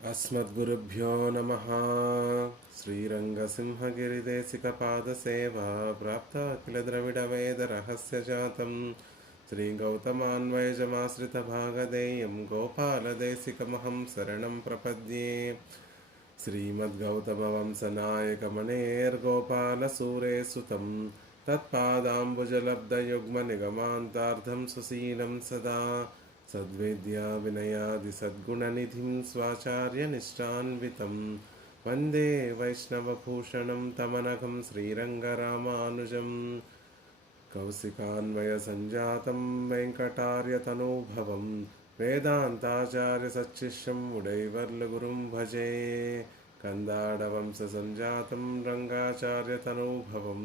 अस्मद्गुरुभ्यो नमः। श्रीरङ्गसिंहगिरिदेशिकपादसेवा प्राप्ता किल द्रविडवेदरहस्यजातं श्रीगौतमान्वयजमाश्रितभागधेयं गोपालदेशिकमहं शरणं प्रपद्ये। श्रीमद्गौतमवंशनायकमणेर्गोपालसूरेसुतं तत्पादाम्बुजलब्धयुग्मनिगमान्तार्धं सुशीलं सदा सद्विद्या विनयादिसद्गुणनिधिं स्वाचार्यनिष्ठान्वितं वन्दे वैष्णवभूषणं तमनघं श्रीरङ्गरामानुजं कौशिकान्वयसञ्जातं वेङ्कटार्यतनूभवं वेदान्ताचार्यसच्छिष्यं उडैवर्लुगुरुं भजे कन्दाडवंशसञ्जातं रङ्गाचार्यतनूभवं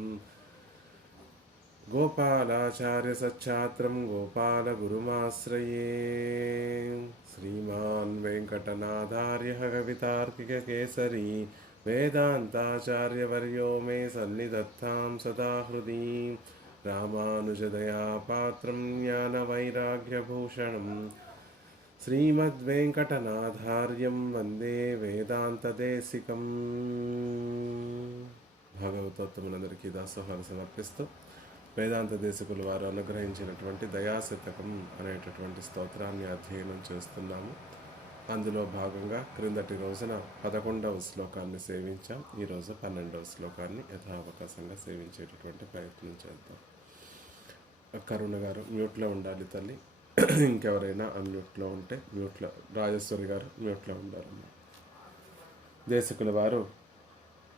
गोपालाचार्य सच्छात्रं गोपालगुरुमाश्रये। श्रीमान् वेङ्कटनाथार्यः कवितार्किककेसरी वेदान्ताचार्यवर्यो मे सन्निधत्तां सदा हृदि। रामानुजदयापात्रं ज्ञानवैराग्यभूषणं श्रीमद्वेङ्कटनाथार्यं वन्दे వేదాంతదేశికం। భాగవతోత్తములందరికీ దాసోహాలు సమర్పిస్తూ వేదాంత దేశకులు వారు అనుగ్రహించినటువంటి దయాశతకం అనేటటువంటి స్తోత్రాన్ని అధ్యయనం చేస్తున్నాము. అందులో భాగంగా క్రిందటి రోజున 11వ శ్లోకాన్ని సేవించాం. ఈరోజు 12వ శ్లోకాన్ని యథావకాశంగా సేవించేటటువంటి ప్రయత్నం చేద్దాం. కరుణ గారు మ్యూట్లో ఉండాలి తల్లి. ఇంకెవరైనా అన్మ్యూట్లో ఉంటే మ్యూట్లో, రాజేశ్వరి గారు మ్యూట్లో ఉండాలమ్మా. దేశకుల వారు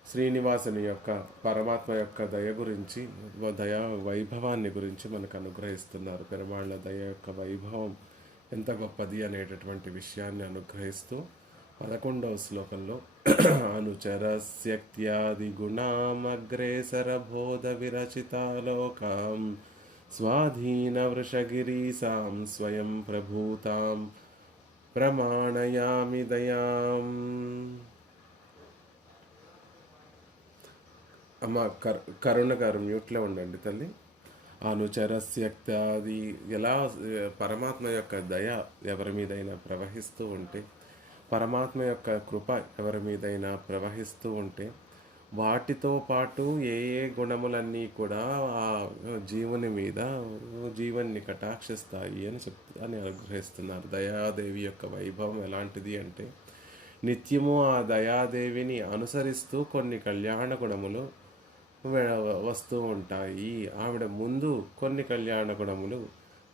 శ్రీనివాసుని యొక్క పరమాత్మ యొక్క దయ గురించి, దయా వైభవాన్ని గురించి మనకు అనుగ్రహిస్తున్నారు. పెరుమాళ్ళ దయ యొక్క వైభవం ఎంత గొప్పది అనేటటువంటి విషయాన్ని అనుగ్రహిస్తూ 11వ శ్లోకంలో అనుచరస్యక్త్యాది గుణామగ్రేసర బోధ విరచితాలోకాం స్వాధీన వృషగిరీసాం స్వయం ప్రభూతాం ప్రమాణయామి దయాం. అమ్మ కరుణ గారు మ్యూట్లో ఉండండి తల్లి. అనుచరస్యక్తాది, ఎలా పరమాత్మ యొక్క దయ ఎవరి మీదైనా ప్రవహిస్తూ ఉంటే, పరమాత్మ యొక్క కృప ఎవరి మీదైనా ప్రవహిస్తూ ఉంటే, వాటితో పాటు ఏ ఏ గుణములన్నీ కూడా ఆ జీవుని మీద జీవన్ని కటాక్షిస్తాయి అని అనుగ్రహిస్తున్నారు. దయాదేవి యొక్క వైభవం ఎలాంటిది అంటే, నిత్యము ఆ దయాదేవిని అనుసరిస్తూ కొన్ని కళ్యాణ గుణములు వస్తూ ఉంటాయి. ఆవిడ ముందు కొన్ని కళ్యాణ గుణములు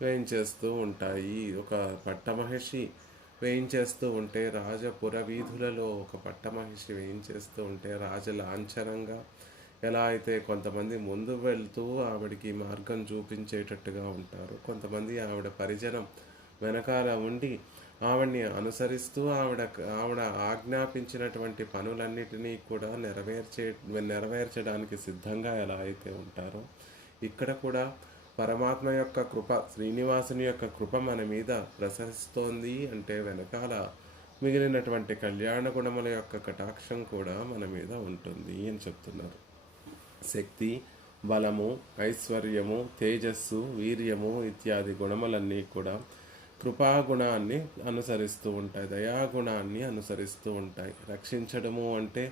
వేయించేస్తూ ఉంటాయి. ఒక పట్టమహిషి వేయించేస్తూ ఉంటే, రాజపుర వీధులలో ఒక పట్టమహిషి వేయించేస్తూ ఉంటే రాజలాంఛనంగా ఎలా అయితే కొంతమంది ముందు వెళ్తూ ఆవిడికి మార్గం చూపించేటట్టుగా ఉంటారు, కొంతమంది ఆవిడ పరిజనం వెనకాల ఉండి ఆవిడ్ని అనుసరిస్తూ ఆవిడ ఆజ్ఞాపించినటువంటి పనులన్నిటినీ కూడా నెరవేర్చడానికి సిద్ధంగా ఎలా అయితే ఉంటారో, ఇక్కడ కూడా పరమాత్మ యొక్క కృప, శ్రీనివాసుని యొక్క కృప మన మీద ప్రసరిస్తోంది అంటే వెనకాల మిగిలినటువంటి కళ్యాణ గుణముల యొక్క కటాక్షం కూడా మన మీద ఉంటుంది అని చెప్తున్నారు. శక్తి, బలము, ఐశ్వర్యము, తేజస్సు, వీర్యము ఇత్యాది గుణములన్నీ కూడా కృపాగుణాన్ని అనుసరిస్తూ ఉంటాయి, దయాగుణాన్ని అనుసరిస్తూ ఉంటాయి. రక్షించడము అంటే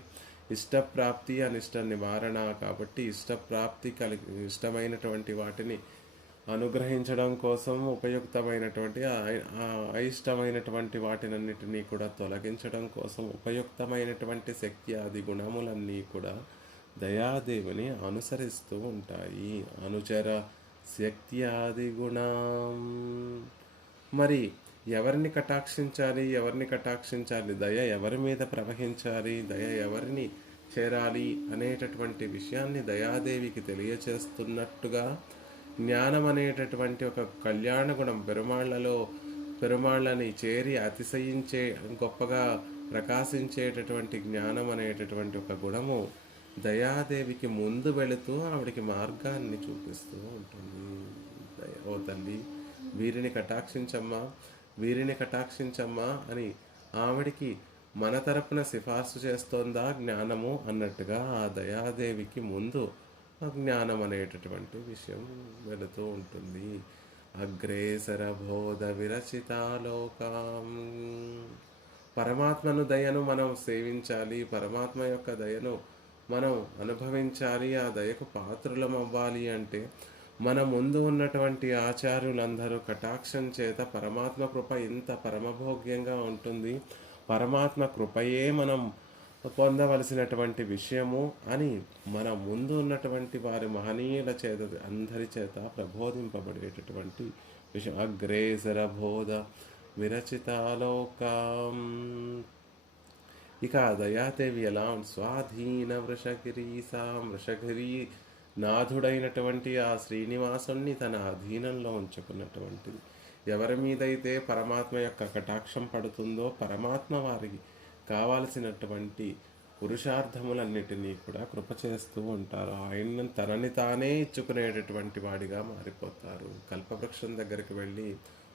ఇష్టప్రాప్తి, అనిష్ట నివారణ. కాబట్టి ఇష్టప్రాప్తి ఇష్టమైనటువంటి వాటిని అనుగ్రహించడం కోసం ఉపయుక్తమైనటువంటి అయిష్టమైనటువంటి వాటినన్నిటినీ కూడా తొలగించడం కోసం ఉపయుక్తమైనటువంటి శక్తి ఆది గుణములన్నీ కూడా దయాదేవిని అనుసరిస్తూ ఉంటాయి. అనుచర శక్తి ఆది గుణం. మరి ఎవరిని కటాక్షించాలి, దయ ఎవరి మీద ప్రవహించాలి, దయ ఎవరిని చేరాలి అనేటటువంటి విషయాన్ని దయాదేవికి తెలియచేస్తున్నట్టుగా జ్ఞానం అనేటటువంటి ఒక కళ్యాణ గుణం, పెరుమాళ్ళని చేరి అతిశయించే, గొప్పగా ప్రకాశించేటటువంటి జ్ఞానం అనేటటువంటి ఒక గుణము దయాదేవికి ముందు వెళుతూ ఆవిడికి మార్గాన్ని చూపిస్తూ ఉంటుంది. ఓ తల్లి, వీరిని కటాక్షించమ్మా అని ఆవిడికి మన తరపున సిఫార్సు చేస్తోందా జ్ఞానము అన్నట్టుగా ఆ దయాదేవికి ముందు జ్ఞానం అనేటటువంటి విషయం వెళుతూ ఉంటుంది. అగ్రేసర బోధ విరచితాలోకం. పరమాత్మను దయను మనం సేవించాలి, పరమాత్మ యొక్క దయను మనం అనుభవించాలి, ఆ దయకు పాత్రులం అవ్వాలి అంటే మన ముందు ఉన్నటువంటి ఆచార్యులందరూ కటాక్షం చేత పరమాత్మ కృప ఇంత పరమభోగ్యంగా ఉంటుంది, పరమాత్మ కృపయే మనం పొందవలసినటువంటి విషయము అని మన ముందు ఉన్నటువంటి వారి మహనీయుల చేత అందరి చేత ప్రబోధింపబడేటటువంటి విషయం. అగ్రేసర బోధ విరచితాలోకం. ఇక దయాదేవి ఎలా స్వాధీన వృషగిరి నాథుడైనటువంటి ఆ శ్రీనివాసుణ్ణి తన అధీనంలో ఉంచుకున్నటువంటిది. ఎవరి మీదైతే పరమాత్మ యొక్క కటాక్షం పడుతుందో పరమాత్మ వారికి కావాల్సినటువంటి పురుషార్థములన్నిటినీ కూడా కృప చేస్తూ ఉంటారు. ఆయన తనని తానే ఇచ్చుకునేటటువంటి వాడిగా మారిపోతారు. కల్పవృక్షం దగ్గరికి వెళ్ళి,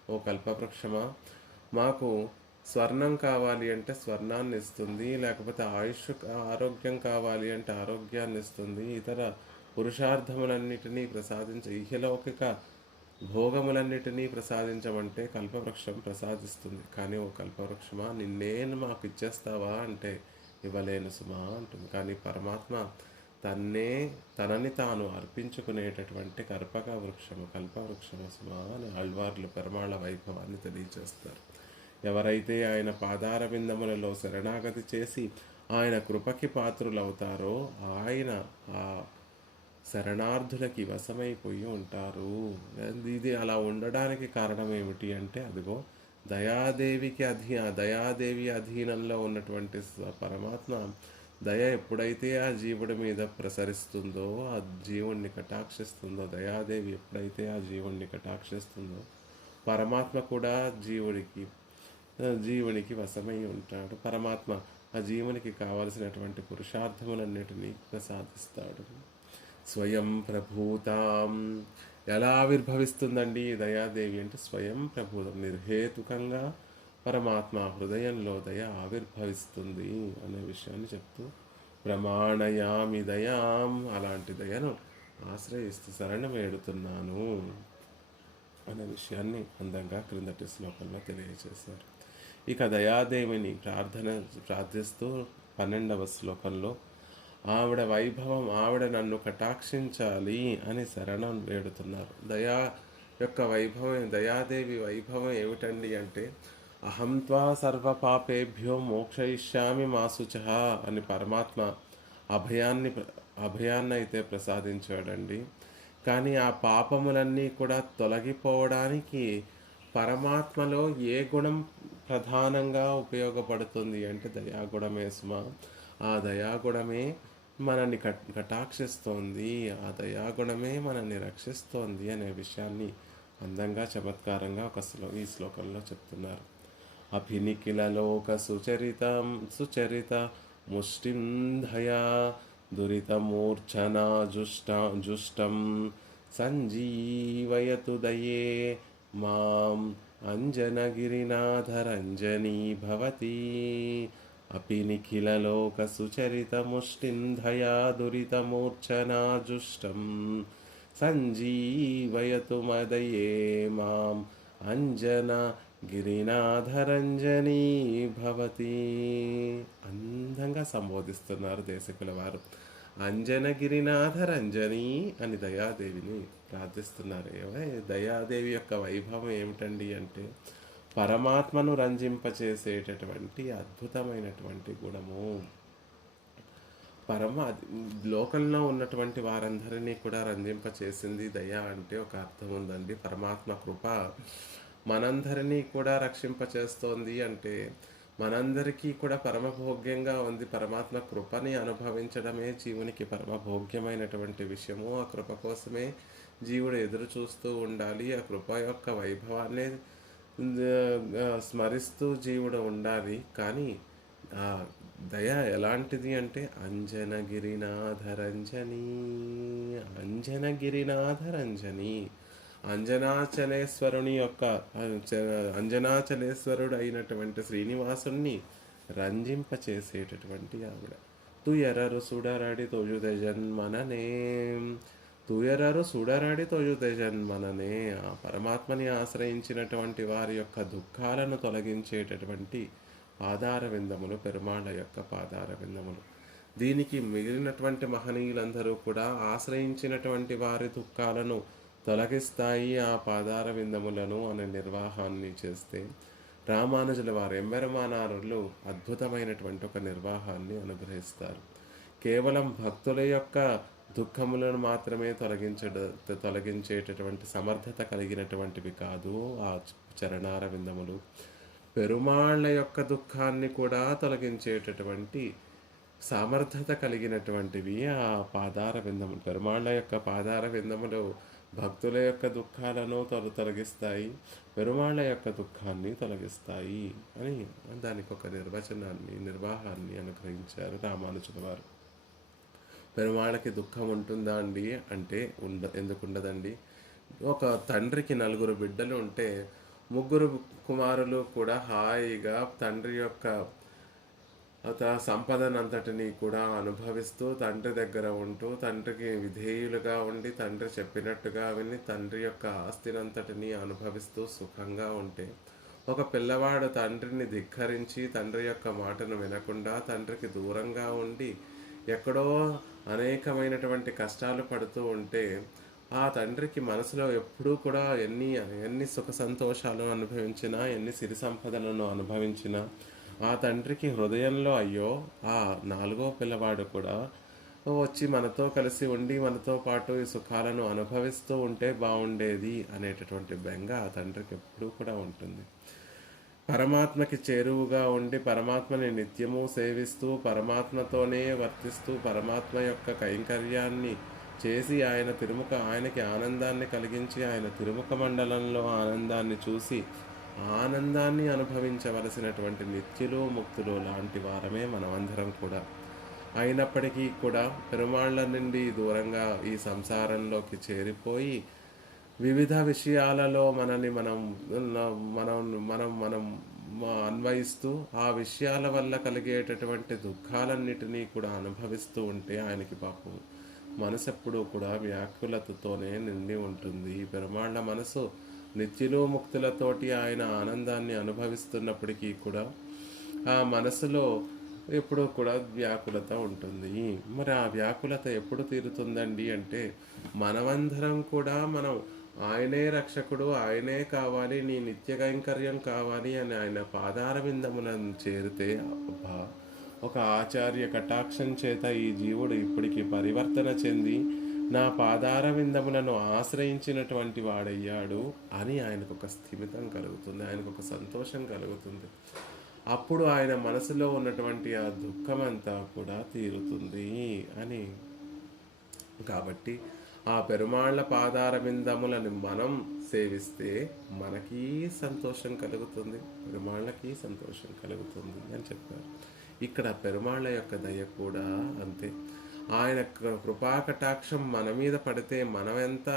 ఓ కల్పవృక్షమా, మాకు స్వర్ణం కావాలి అంటే స్వర్ణాన్ని ఇస్తుంది, లేకపోతే ఆరోగ్యం కావాలి అంటే ఆరోగ్యాన్ని ఇస్తుంది, ఇతర పురుషార్థములన్నిటినీ ఇహలౌకిక భోగములన్నిటినీ ప్రసాదించమంటే కల్పవృక్షం ప్రసాదిస్తుంది. కానీ ఓ కల్పవృక్షమా, నిన్నేను మాకు ఇచ్చేస్తావా అంటే ఇవ్వలేను సుమా అంటుంది. కానీ పరమాత్మ తనని తాను అర్పించుకునేటటువంటి కల్పవృక్షము సుమా అని ఆళ్వార్లు పెరమాళ వైభవాన్ని తెలియజేస్తారు. ఎవరైతే ఆయన పాదార విందములలో శరణాగతి చేసి ఆయన కృపకి పాత్రులవుతారో ఆయన ఆ శరణార్థులకి వశమైపోయి ఉంటారు. ఇది అలా ఉండడానికి కారణం ఏమిటి అంటే అదిగో దయాదేవి అధీనంలో ఉన్నటువంటి పరమాత్మ దయ ఎప్పుడైతే ఆ జీవుడి మీద ప్రసరిస్తుందో, ఆ జీవుణ్ణి కటాక్షిస్తుందో, దయాదేవి ఎప్పుడైతే ఆ జీవుణ్ణి కటాక్షిస్తుందో పరమాత్మ కూడా జీవునికి వశమై ఉంటాడు. పరమాత్మ ఆ జీవునికి కావలసినటువంటి పురుషార్థములన్నిటినీ ప్రసాదిస్తాడు. స్వయం ప్రభూతాం. ఎలా ఆవిర్భవిస్తుందండి దయాదేవి అంటే స్వయం ప్రభూతం, నిర్హేతుకంగా పరమాత్మ హృదయంలో దయ ఆవిర్భవిస్తుంది అనే విషయాన్ని చెప్తూ ప్రమాణయామి దయాం, అలాంటి దయను ఆశ్రయిస్తూ శరణం వేడుతున్నాను అనే విషయాన్ని అందంగా క్రిందటి శ్లోకంలో తెలియజేశారు. ఇక దయాదేవిని ప్రార్థిస్తూ 12వ శ్లోకంలో ఆవిడ వైభవం, ఆవిడ నన్ను కటాక్షించాలి అని శరణం వేడుతున్నారు. దయాదేవి వైభవం ఏమిటండి అంటే అహం త్వా సర్వ పాపేభ్యో మోక్షయిష్యామి మా శుచః అని పరమాత్మ అభయాన్ని అయితే ప్రసాదించాడండి. కానీ ఆ పాపములన్నీ కూడా తొలగిపోవడానికి పరమాత్మలో ఏ గుణం ప్రధానంగా ఉపయోగపడుతుంది అంటే దయాగుణమే సుమా. ఆ దయాగుణమే మనల్ని కటాక్షిస్తోంది, ఆ దయాగుణమే మనల్ని రక్షిస్తోంది అనే విషయాన్ని అందంగా చమత్కారంగా ఈ శ్లోకంలో చెప్తున్నారు. అభినిఖిలలోక సుచరిత ముష్టిం ధయా దురితమూర్ఛనా జుష్టం సంజీవయతు దయే మాం అంజనగిరినాథరంజనీ భవతి. అపి నిఖిలలోక సుచరితముష్టిం ధయా దురితమూర్ఛనా జుష్టం సంజీవయతు మదయే మాం అంజన గిరినాథరంజనీ భవతి. అందంగా సంబోధిస్తున్నారు దేశకుల వారు. అంజనగిరినాథరంజనీ అని దయాదేవిని ప్రార్థిస్తున్నారు. దయాదేవి యొక్క వైభవం ఏమిటండి అంటే పరమాత్మను రంజింపచేసేటటువంటి అద్భుతమైనటువంటి గుణము. లోకంలో ఉన్నటువంటి వారందరినీ కూడా రంజింపచేసింది దయ అంటే ఒక అర్థం ఉందండి. పరమాత్మ కృప మనందరినీ కూడా రక్షింపచేస్తోంది అంటే మనందరికీ కూడా పరమభోగ్యంగా ఉంది. పరమాత్మ కృపని అనుభవించడమే జీవునికి పరమభోగ్యమైనటువంటి విషయము. ఆ కృప కోసమే జీవుడు ఎదురు చూస్తూ ఉండాలి. ఆ కృప యొక్క వైభవాన్ని స్మరిస్తూ జీవుడు ఉండాలి. కానీ ఆ దయ ఎలాంటిది అంటే అంజనగిరినాథరంజని అంజనాచలేశ్వరుడు అయినటువంటి శ్రీనివాసుణ్ణి రంజింపచేసేటటువంటి ఆవిడ. తుయరరు సుడరడి తొజుదెజన్మననే. ఆ పరమాత్మని ఆశ్రయించినటువంటి వారి యొక్క దుఃఖాలను తొలగించేటటువంటి పాదార విందములు పెరుమాళ్ళ యొక్క పాదార విందములు. దీనికి మిగిలినటువంటి మహనీయులందరూ కూడా ఆశ్రయించినటువంటి వారి దుఃఖాలను తొలగిస్తాయి ఆ పాదార విందములను అనే నిర్వాహాన్ని చేస్తే, రామానుజుల వారు ఎంబెరమానారులు అద్భుతమైనటువంటి ఒక నిర్వాహాన్ని అనుగ్రహిస్తారు. కేవలం భక్తుల యొక్క దుఃఖములను మాత్రమే తొలగించేటటువంటి సమర్థత కలిగినటువంటివి కాదు ఆ చరణార విందములు. పెరుమాళ్ళ యొక్క దుఃఖాన్ని కూడా తొలగించేటటువంటి సమర్థత కలిగినటువంటివి ఆ పాదార విందములు. పెరుమాళ్ళ యొక్క పాదార విందములు భక్తుల యొక్క దుఃఖాలను తొలగిస్తాయి, పెరుమాళ్ళ యొక్క దుఃఖాన్ని తొలగిస్తాయి అని దానికి ఒక నిర్వాహాన్ని అనుగ్రహించారు రామానుజుల వారు. పెరుమాళ్ళకి దుఃఖం ఉంటుందా అండి అంటే ఎందుకు ఉండదండి? ఒక తండ్రికి 4 బిడ్డలు ఉంటే 3 కుమారులు కూడా హాయిగా తండ్రి యొక్క సంపదనంతటినీ కూడా అనుభవిస్తూ, తండ్రి దగ్గర ఉంటూ, తండ్రికి విధేయులుగా ఉండి, తండ్రి చెప్పినట్టుగా విని, తండ్రి యొక్క ఆస్తినంతటినీ అనుభవిస్తూ సుఖంగా ఉంటే, ఒక పిల్లవాడు తండ్రిని ధిక్కరించి తండ్రి యొక్క మాటను వినకుండా తండ్రికి దూరంగా ఉండి ఎక్కడో అనేకమైనటువంటి కష్టాలు పడుతూ ఉంటే, ఆ తండ్రికి మనసులో ఎప్పుడూ కూడా ఎన్ని సుఖ సంతోషాలు అనుభవించినా, ఎన్ని సిరి సంపదలను అనుభవించినా, ఆ తండ్రికి హృదయంలో అయ్యో ఆ 4వ పిల్లవాడు కూడా వచ్చి మనతో కలిసి ఉండి మనతో పాటు ఈ సుఖాలను అనుభవిస్తూ ఉంటే బాగుండేది అనేటటువంటి బెంగ ఆ తండ్రికి ఎప్పుడూ కూడా ఉంటుంది. పరమాత్మకి చేరువుగా ఉండి పరమాత్మని నిత్యము సేవిస్తూ, పరమాత్మతోనే వర్తిస్తూ, పరమాత్మ యొక్క కైంకర్యాన్ని చేసి ఆయనకి ఆనందాన్ని కలిగించి, ఆయన తిరుముఖ మండలంలో ఆనందాన్ని చూసి ఆనందాన్ని అనుభవించవలసినటువంటి నిత్యులు ముక్తులు లాంటి వారమే మనమందరం కూడా. అయినప్పటికీ కూడా పెరుమాళ్ళ నుండి దూరంగా ఈ సంసారంలోకి చేరిపోయి వివిధ విషయాలలో మనల్ని మనం మనం మనం మనం అన్వయిస్తూ ఆ విషయాల వల్ల కలిగేటటువంటి దుఃఖాలన్నిటినీ కూడా అనుభవిస్తూ ఉంటే ఆయనకి పాపం మనసు ఎప్పుడూ కూడా వ్యాకులతతోనే నిండి ఉంటుంది. పెరుమాళ్ళ మనసు నిత్యులు ముక్తులతోటి ఆయన ఆనందాన్ని అనుభవిస్తున్నప్పటికీ కూడా ఆ మనసులో ఎప్పుడూ కూడా వ్యాకులత ఉంటుంది. మరి ఆ వ్యాకులత ఎప్పుడు తీరుతుందండి అంటే, మనమందరం కూడా మనం ఆయనే రక్షకుడు, ఆయనే కావాలి, నీ నిత్య కైంకర్యం కావాలి అని ఆయన పాదార విందములను చేరితే, అబ్బా ఒక ఆచార్య కటాక్షం చేత ఈ జీవుడు ఇప్పటికి పరివర్తన చెంది నా పాదార విందములను ఆశ్రయించినటువంటి వాడయ్యాడు అని ఆయనకు ఒక స్థిమితం కలుగుతుంది, ఆయనకు ఒక సంతోషం కలుగుతుంది. అప్పుడు ఆయన మనసులో ఉన్నటువంటి ఆ దుఃఖమంతా కూడా తీరుతుంది అని. కాబట్టి ఆ పెరుమాళ్ళ పాదార విందములను మనం సేవిస్తే మనకి సంతోషం కలుగుతుంది, పెరుమాళ్ళకి సంతోషం కలుగుతుంది అని చెప్పారు. ఇక్కడ పెరుమాళ్ళ యొక్క దయ కూడా అంతే. ఆయన కృపాకటాక్షం మన మీద పడితే మనమెంత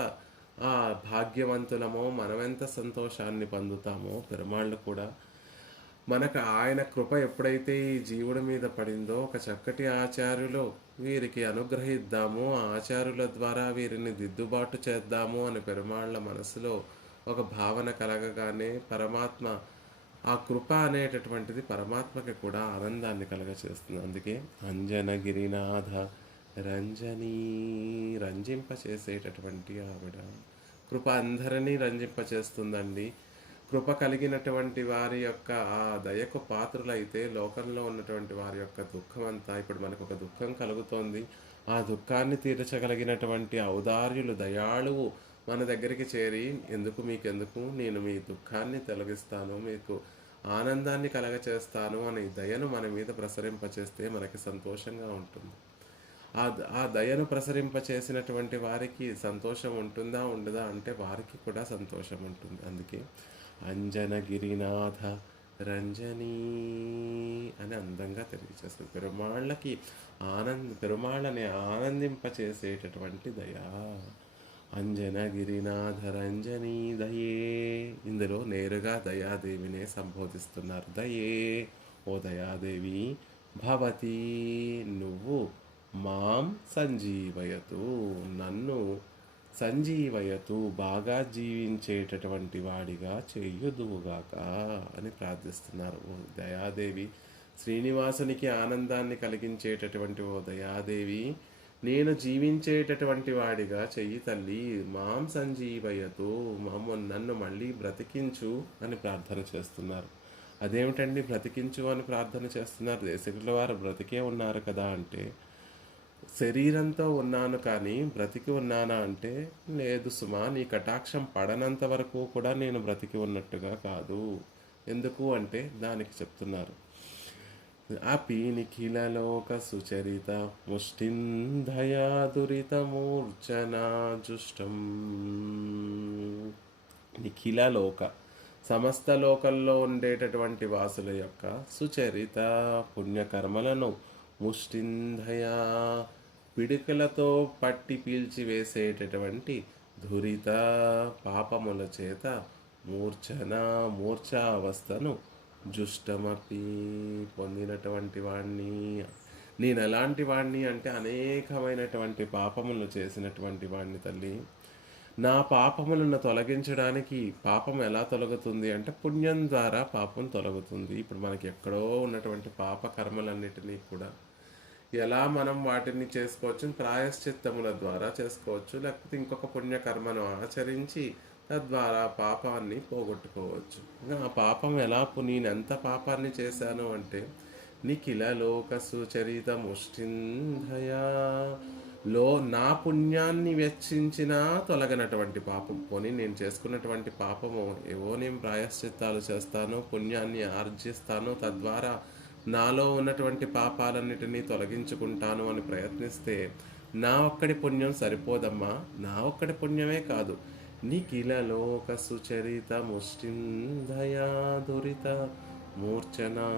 భాగ్యవంతులమో, మనమెంత సంతోషాన్ని పొందుతామో, పెరుమాళ్ళు కూడా మనకు ఆయన కృప ఎప్పుడైతే ఈ జీవుడి మీద పడిందో, ఒక చక్కటి ఆచార్యులు వీరికి అనుగ్రహిద్దాము, ఆచార్యుల ద్వారా వీరిని దిద్దుబాటు చేద్దాము అని పెరుమాళ్ళ మనసులో ఒక భావన కలగగానే పరమాత్మ ఆ కృప అనేటటువంటిది పరమాత్మకి కూడా ఆనందాన్ని కలగచేస్తుంది. అందుకే అంజనగిరినాథ రంజనీ, రంజింపచేసేటటువంటి ఆవిడ కృప అందరినీ రంజింపచేస్తుందండి. కృప కలిగినటువంటి వారి యొక్క ఆ దయకు పాత్రులైతే లోకంలో ఉన్నటువంటి వారి యొక్క దుఃఖం అంతా, ఇప్పుడు మనకు ఒక దుఃఖం కలుగుతోంది, ఆ దుఃఖాన్ని తీర్చగలిగినటువంటి ఔదార్యులు, దయాళువు మన దగ్గరికి చేరి మీకెందుకు, నేను మీ దుఃఖాన్ని తొలగిస్తాను, మీకు ఆనందాన్ని కలగచేస్తాను అని దయను మన మీద ప్రసరింపచేస్తే మనకి సంతోషంగా ఉంటుంది. ఆ దయను ప్రసరింపచేసినటువంటి వారికి సంతోషం ఉంటుందా ఉండదా అంటే వారికి కూడా సంతోషం ఉంటుంది. అందుకే అంజనగిరినాథ రంజనీ అని అందంగా తెలియజేస్తుంది. పెరుమాళ్ళని ఆనందింపచేసేటటువంటి దయా అంజనగిరినాథ రంజనీ దయే. ఇందులో నేరుగా దయాదేవినే సంబోధిస్తున్నారు. దయే, ఓ దయాదేవి, భవతి నువ్వు, మాం సంజీవయతు నన్ను సంజీవయతు బాగా జీవించేటటువంటి వాడిగా చేయుదువుగాక అని ప్రార్థిస్తున్నారు. ఓ దయాదేవి, శ్రీనివాసునికి ఆనందాన్ని కలిగించేటటువంటి ఓ దయాదేవి, నేను జీవించేటటువంటి వాడిగా చెయ్యి తల్లి, మాం సంజీవయతు, నన్ను మళ్ళీ బ్రతికించు అని ప్రార్థన చేస్తున్నారు. అదేమిటండి బ్రతికించు అని ప్రార్థన చేస్తున్నారు? దేశకుల వారు బ్రతికే ఉన్నారు కదా అంటే, శరీరంతో ఉన్నాను కానీ బ్రతికి ఉన్నానా అంటే, లేదు సుమా, నీ కటాక్షం పడనంత వరకు కూడా నేను బ్రతికి ఉన్నట్టుగా కాదు. ఎందుకు అంటే దానికి చెప్తున్నారు. అపి నిఖిలలోక సుచరిత ముష్టింధయా దురిత మూర్ఛనా జుష్టం. నిఖిలలోక సమస్త లోకంలో ఉండేటటువంటి వాసుల యొక్క సుచరిత పుణ్యకర్మలను ముష్టింధయా పిడికలతో పట్టి పీల్చివేసేటటువంటి దురిత పాపముల చేత మూర్ఛావస్థను జుష్టమపి పొందినటువంటి వాణ్ణి. నేను ఎలాంటి వాణ్ణి అంటే అనేకమైనటువంటి పాపములను చేసినటువంటి వాణ్ణి తల్లి. నా పాపములను తొలగించడానికి, పాపం ఎలా తొలగుతుంది అంటే పుణ్యం ద్వారా పాపం తొలగుతుంది. ఇప్పుడు మనకి ఎక్కడో ఉన్నటువంటి పాప కర్మలన్నిటినీ కూడా ఎలా మనం వాటిని చేసుకోవచ్చు, ప్రాయశ్చిత్తముల ద్వారా చేసుకోవచ్చు, లేకపోతే ఇంకొక పుణ్యకర్మను ఆచరించి తద్వారా పాపాన్ని పోగొట్టుకోవచ్చు. ఇంకా ఆ పాపం ఎలా, నేను ఎంత పాపాన్ని చేశాను అంటే, నిఖిలలోక సుచరిత ముష్టింధయా, నా పుణ్యాన్ని వెచ్చించినా తొలగనటువంటి పాపం. పోనీ నేను చేసుకున్నటువంటి పాపము ఏవో నేను ప్రాయశ్చిత్తాలు చేస్తాను, పుణ్యాన్ని ఆర్జిస్తాను, తద్వారా నాలో ఉన్నటువంటి పాపాలన్నిటినీ తొలగించుకుంటాను అని ప్రయత్నిస్తే నా ఒక్కడి పుణ్యం సరిపోదమ్మా. నా ఒక్కడి పుణ్యమే కాదు, నిఖిలలోక సుచరిత ముష్టింధయా దురిత మూర్ఛనా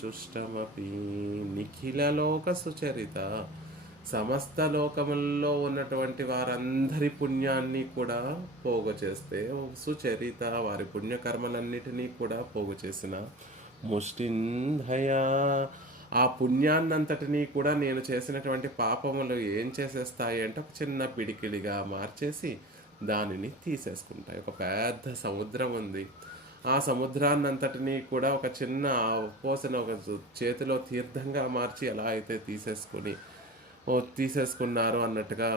జుష్టమపి. నిఖిలలోక సుచరిత, సమస్త లోకముల్లో ఉన్నటువంటి వారందరి పుణ్యాన్ని కూడా పోగు చేస్తే, సుచరిత వారి పుణ్యకర్మలన్నిటినీ కూడా పోగు చేసిన ముష్టింధయా, ఆ పుణ్యాన్నంతటినీ కూడా నేను చేసినటువంటి పాపములు ఏం చేసేస్తాయి అంటే ఒక చిన్న పిడికిలిగా మార్చేసి దానిని తీసేసుకుంటాయి. ఒక పెద్ద సముద్రం ఉంది, ఆ సముద్రాన్నంతటినీ కూడా ఒక చిన్న పోసిన ఒక చేతిలో తీర్థంగా మార్చి ఎలా అయితే తీసేసుకున్నారు అన్నట్టుగా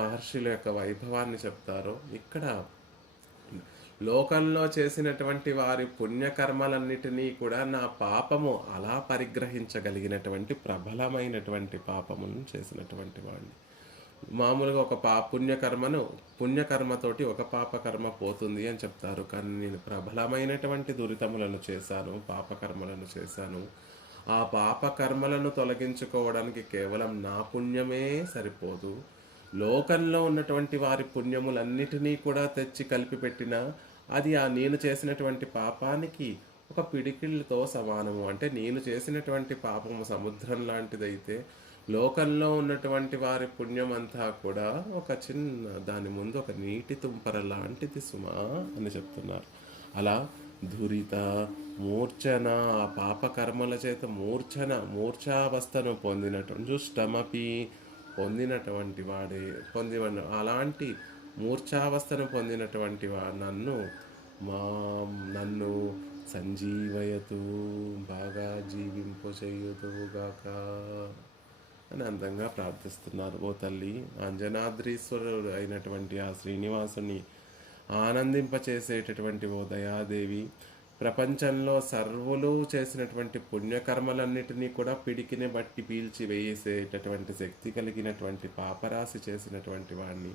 మహర్షుల యొక్క వైభవాన్ని చెప్తారో, ఇక్కడ లోకంలో చేసినటువంటి వారి పుణ్యకర్మలన్నిటినీ కూడా నా పాపము అలా పరిగ్రహించగలిగినటువంటి ప్రబలమైనటువంటి పాపములను చేసినటువంటి వాడిని. మామూలుగా ఒక పుణ్యకర్మతోటి ఒక పాపకర్మ పోతుంది అని చెప్తారు, కానీ నేను ప్రబలమైనటువంటి దురితములను చేశాను, పాపకర్మలను చేశాను. ఆ పాపకర్మలను తొలగించుకోవడానికి కేవలం నా పుణ్యమే సరిపోదు, లోకంలో ఉన్నటువంటి వారి పుణ్యములన్నిటినీ కూడా తెచ్చి కలిపి పెట్టినా అది నేను చేసినటువంటి పాపానికి ఒక పిడికిళ్ళతో సమానము. అంటే నేను చేసినటువంటి పాపము సముద్రం లాంటిదైతే, లోకంలో ఉన్నటువంటి వారి పుణ్యం అంతా కూడా ఒక చిన్న దాని ముందు ఒక నీటి తుంపర లాంటిది సుమా అని చెప్తున్నారు. అలా దురిత మూర్ఛన, ఆ పాపకర్మల చేత మూర్ఛావస్థను పొందినటువంటి జుష్టమపి పొందినటువంటి వాడే అలాంటి మూర్ఛావస్థను పొందినటువంటి నన్ను సంజీవయతు బాగా జీవింపు చేయుదువుగాక అని అందంగా ప్రార్థిస్తున్నారు. ఓ తల్లి, అంజనాద్రీశ్వరుడు అయినటువంటి ఆ శ్రీనివాసుని ఆనందింపచేసేటటువంటి ఓ దయాదేవి, ప్రపంచంలో సర్వులు చేసినటువంటి పుణ్యకర్మలన్నిటినీ కూడా పిడికిని బట్టి పీల్చి వేసేటటువంటి శక్తి కలిగినటువంటి పాపరాశి చేసినటువంటి వాడిని.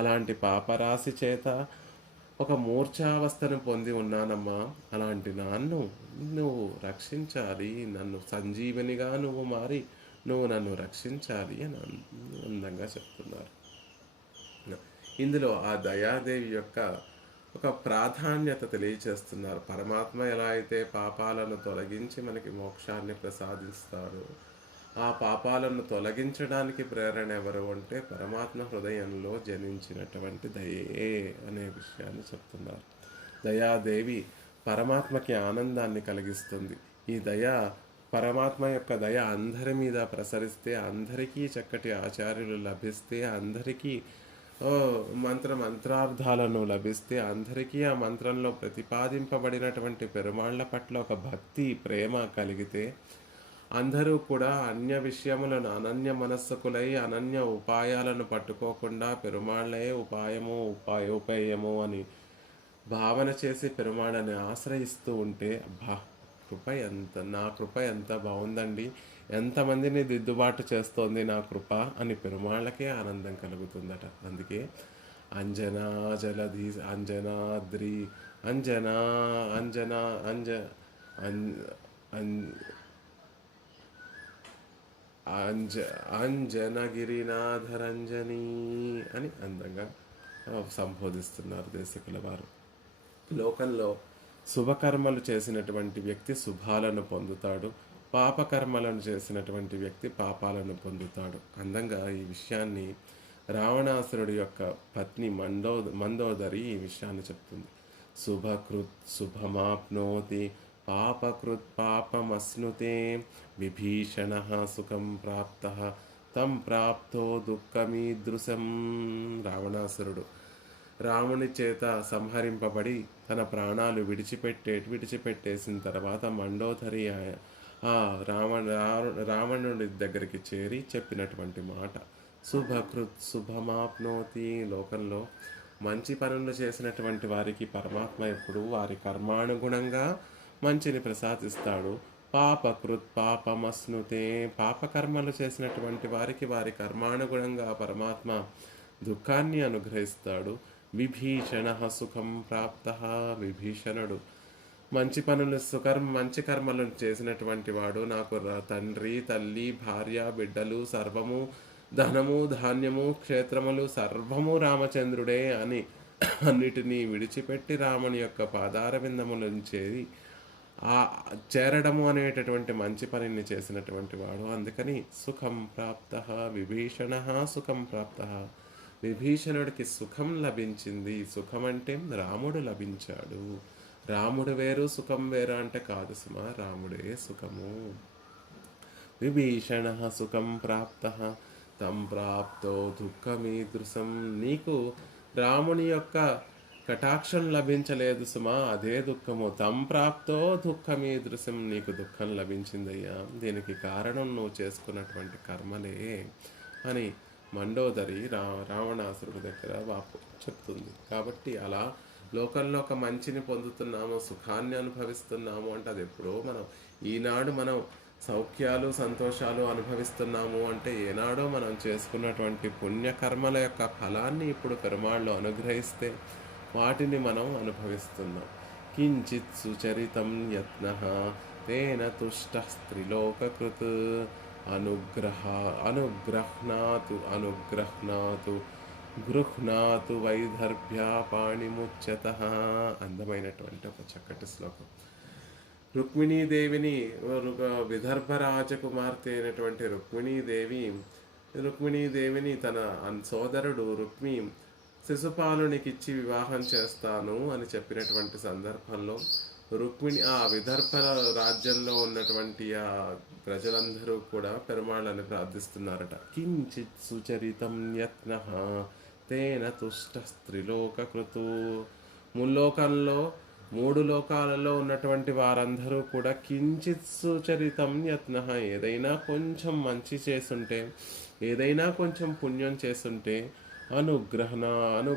అలాంటి పాపరాశి చేత ఒక మూర్ఛావస్థను పొంది ఉన్నానమ్మా. అలాంటి నువ్వు రక్షించాలి, నన్ను సంజీవనిగా నువ్వు మారి నువ్వు నన్ను రక్షించాలి అని అందంగా చెప్తున్నారు. ఇందులో ఆ దయాదేవి యొక్క ఒక ప్రాధాన్యత తెలియచేస్తున్నారు. పరమాత్మ ఎలా అయితే పాపాలను తొలగించి మనకి మోక్షాన్ని ప్రసాదిస్తాడో, ఆ పాపాలను తొలగించడానికి ప్రేరణ ఎవరు అంటే పరమాత్మ హృదయంలో జనించినటువంటి దయే అనే విషయాన్ని చెప్తున్నారు. దయాదేవి పరమాత్మకి ఆనందాన్ని కలిగిస్తుంది. ఈ పరమాత్మ యొక్క దయ అందరి మీద ప్రసరిస్తే, అందరికీ చక్కటి ఆచార్యులు లభిస్తే, అందరికీ ఓ మంత్రార్థాలను లభిస్తే అందరికీ ఆ మంత్రంలో ప్రతిపాదింపబడినటువంటి పెరుమాళ్ళ పట్ల ఒక భక్తి ప్రేమ కలిగితే అందరూ కూడా అన్య విషయములను అనన్య మనస్సుకులై అనన్య ఉపాయాలను పట్టుకోకుండా పెరుమాళ్ళే ఉపాయము ఉపాయోపేయము అని భావన చేసి పెరుమాళ్ళని ఆశ్రయిస్తూ ఉంటే అబ్బా నా కృప ఎంత బాగుందండి, ఎంతమందిని దిద్దుబాటు చేస్తోంది నా కృప అని పెరుమాళ్ళకే ఆనందం కలుగుతుందట. అందుకే అంజనా జలధి అంజనాద్రి అంజనా అంజనా అంజ అంజ అంజనగిరినాథరంజని అని అందంగా సంబోధిస్తున్నారు దేశకుల వారు. లోకంలో శుభకర్మలు చేసినటువంటి వ్యక్తి శుభాలను పొందుతాడు, పాపకర్మలను చేసినటువంటి వ్యక్తి పాపాలను పొందుతాడు. అందంగా ఈ విషయాన్ని రావణాసురుడి యొక్క పత్ని మందోదరి ఈ విషయాన్ని చెప్తుంది. శుభకృత్ శుభమాప్నోతి పాపకృత్ పాపమశ్నుతే విభీషణ సుఖం ప్రాప్త తం ప్రాప్తో దుఃఖమీదృశం. రావణాసురుడు రాముని చేత సంహరింపబడి తన ప్రాణాలు విడిచిపెట్టేసిన తర్వాత మండోదరి ఆ రావణుడి దగ్గరికి చేరి చెప్పినటువంటి మాట శుభకృత్ శుభమాప్నోతి. లోకంలో మంచి పనులు చేసినటువంటి వారికి పరమాత్మ ఎప్పుడు వారి కర్మానుగుణంగా మంచిని ప్రసాదిస్తాడు. పాపకృత్ పాపమశ్నుతే, పాపకర్మలు చేసినటువంటి వారికి వారి కర్మానుగుణంగా పరమాత్మ దుఃఖాన్ని అనుగ్రహిస్తాడు. విభీషణ సుఖం ప్రాప్త, విభీషణుడు మంచి కర్మలను చేసినటువంటి వాడు నాకు తండ్రి తల్లి భార్య బిడ్డలు సర్వము ధనము ధాన్యము క్షేత్రములు సర్వము రామచంద్రుడే అని అన్నిటినీ విడిచిపెట్టి రాముని యొక్క పాదార విందములను చేరడము అనేటటువంటి మంచి పనిని చేసినటువంటి వాడు. అందుకని సుఖం ప్రాప్త విభీషణ సుఖం ప్రాప్త, విభీషణుడికి సుఖం లభించింది. సుఖం అంటే రాముడు లభించాడు. రాముడు వేరు సుఖం వేరు అంటే కాదు సుమా, రాముడే సుఖము. విభీషణ సుఖం ప్రాప్త తం ప్రాప్తో దుఃఖమీదృశం. నీకు రాముని యొక్క కటాక్షం లభించలేదు సుమా, అదే దుఃఖము. తం ప్రాప్తో దుఃఖమీదృశం, నీకు దుఃఖం లభించిందయ్యా, దీనికి కారణం నువ్వు చేసుకున్నటువంటి కర్మలే అని మండోదరి రావణాసురుడి దగ్గర చెప్తుంది. కాబట్టి అలా లోకంలో ఒక మంచిని పొందుతున్నాము, సుఖాన్ని అనుభవిస్తున్నాము అంటే అది ఎప్పుడో ఈనాడు మనం సౌఖ్యాలు సంతోషాలు అనుభవిస్తున్నాము అంటే ఏనాడో మనం చేసుకున్నటువంటి పుణ్యకర్మల యొక్క ఫలాన్ని ఇప్పుడు పెరుమాళ్ళు అనుగ్రహిస్తే వాటిని మనం అనుభవిస్తున్నాం. కించిత్ సుచరితం యత్నః తేన తుష్టః త్రిలోకకృత్ అనుగ్రహ్ణాతు గృహ్ణాతు వైదర్భ్యా పాణిముచ్యతః. అందమైనటువంటి ఒక చక్కటి శ్లోకం. రుక్మిణీదేవిని విదర్భ రాజకుమార్తె అయినటువంటి రుక్మిణీదేవిని తన సోదరుడు రుక్మి శిశుపాలునికిచ్చి వివాహం చేస్తాను అని చెప్పినటువంటి సందర్భంలో రుక్మిణి ఆ విదర్భ రాజ్యంలో ఉన్నటువంటి ఆ ప్రజలందరూ కూడా పెరుమాళ్ళని ప్రార్థిస్తున్నారట. కించిత్ సుచరితం యత్నః తేన తుష్ట త్రిలోకకృతు. మూడు లోకాలలో ఉన్నటువంటి వారందరూ కూడా కించిత్ సుచరితం యత్నః, ఏదైనా కొంచెం మంచి చేసుంటే, ఏదైనా కొంచెం పుణ్యం చేసుంటే అనుగ్రహ్ణాతు,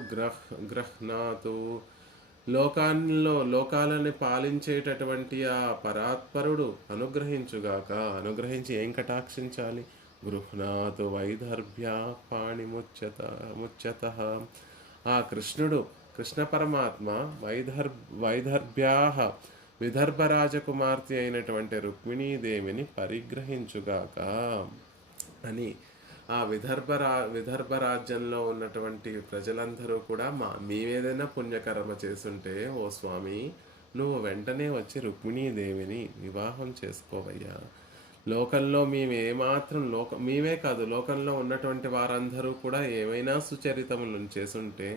లోకాలని పాలించేటటువంటి ఆ పరాత్పరుడు అనుగ్రహించుగాక. అనుగ్రహించి ఏం కటాక్షించాలి? గృహ్ణాతు వైదర్భ్యా పాణిముచ్యతః. ఆ కృష్ణ పరమాత్మ విదర్భ రాజకుమార్తె అయినటువంటి రుక్మిణీదేవిని పరిగ్రహించుగాక అని ఆ విదర్భ రాజ్యంలో ఉన్నటువంటి ప్రజలందరూ కూడా మేమేదైనా పుణ్యకర్మ చేసుంటే ఓ స్వామి నువ్వు వెంటనే వచ్చి రుక్మిణీదేవిని వివాహం చేసుకోవయ్యా. లోకంలో మేమే కాదు, లోకంలో ఉన్నటువంటి వారందరూ కూడా ఏమైనా సుచరితములను చేసుంటే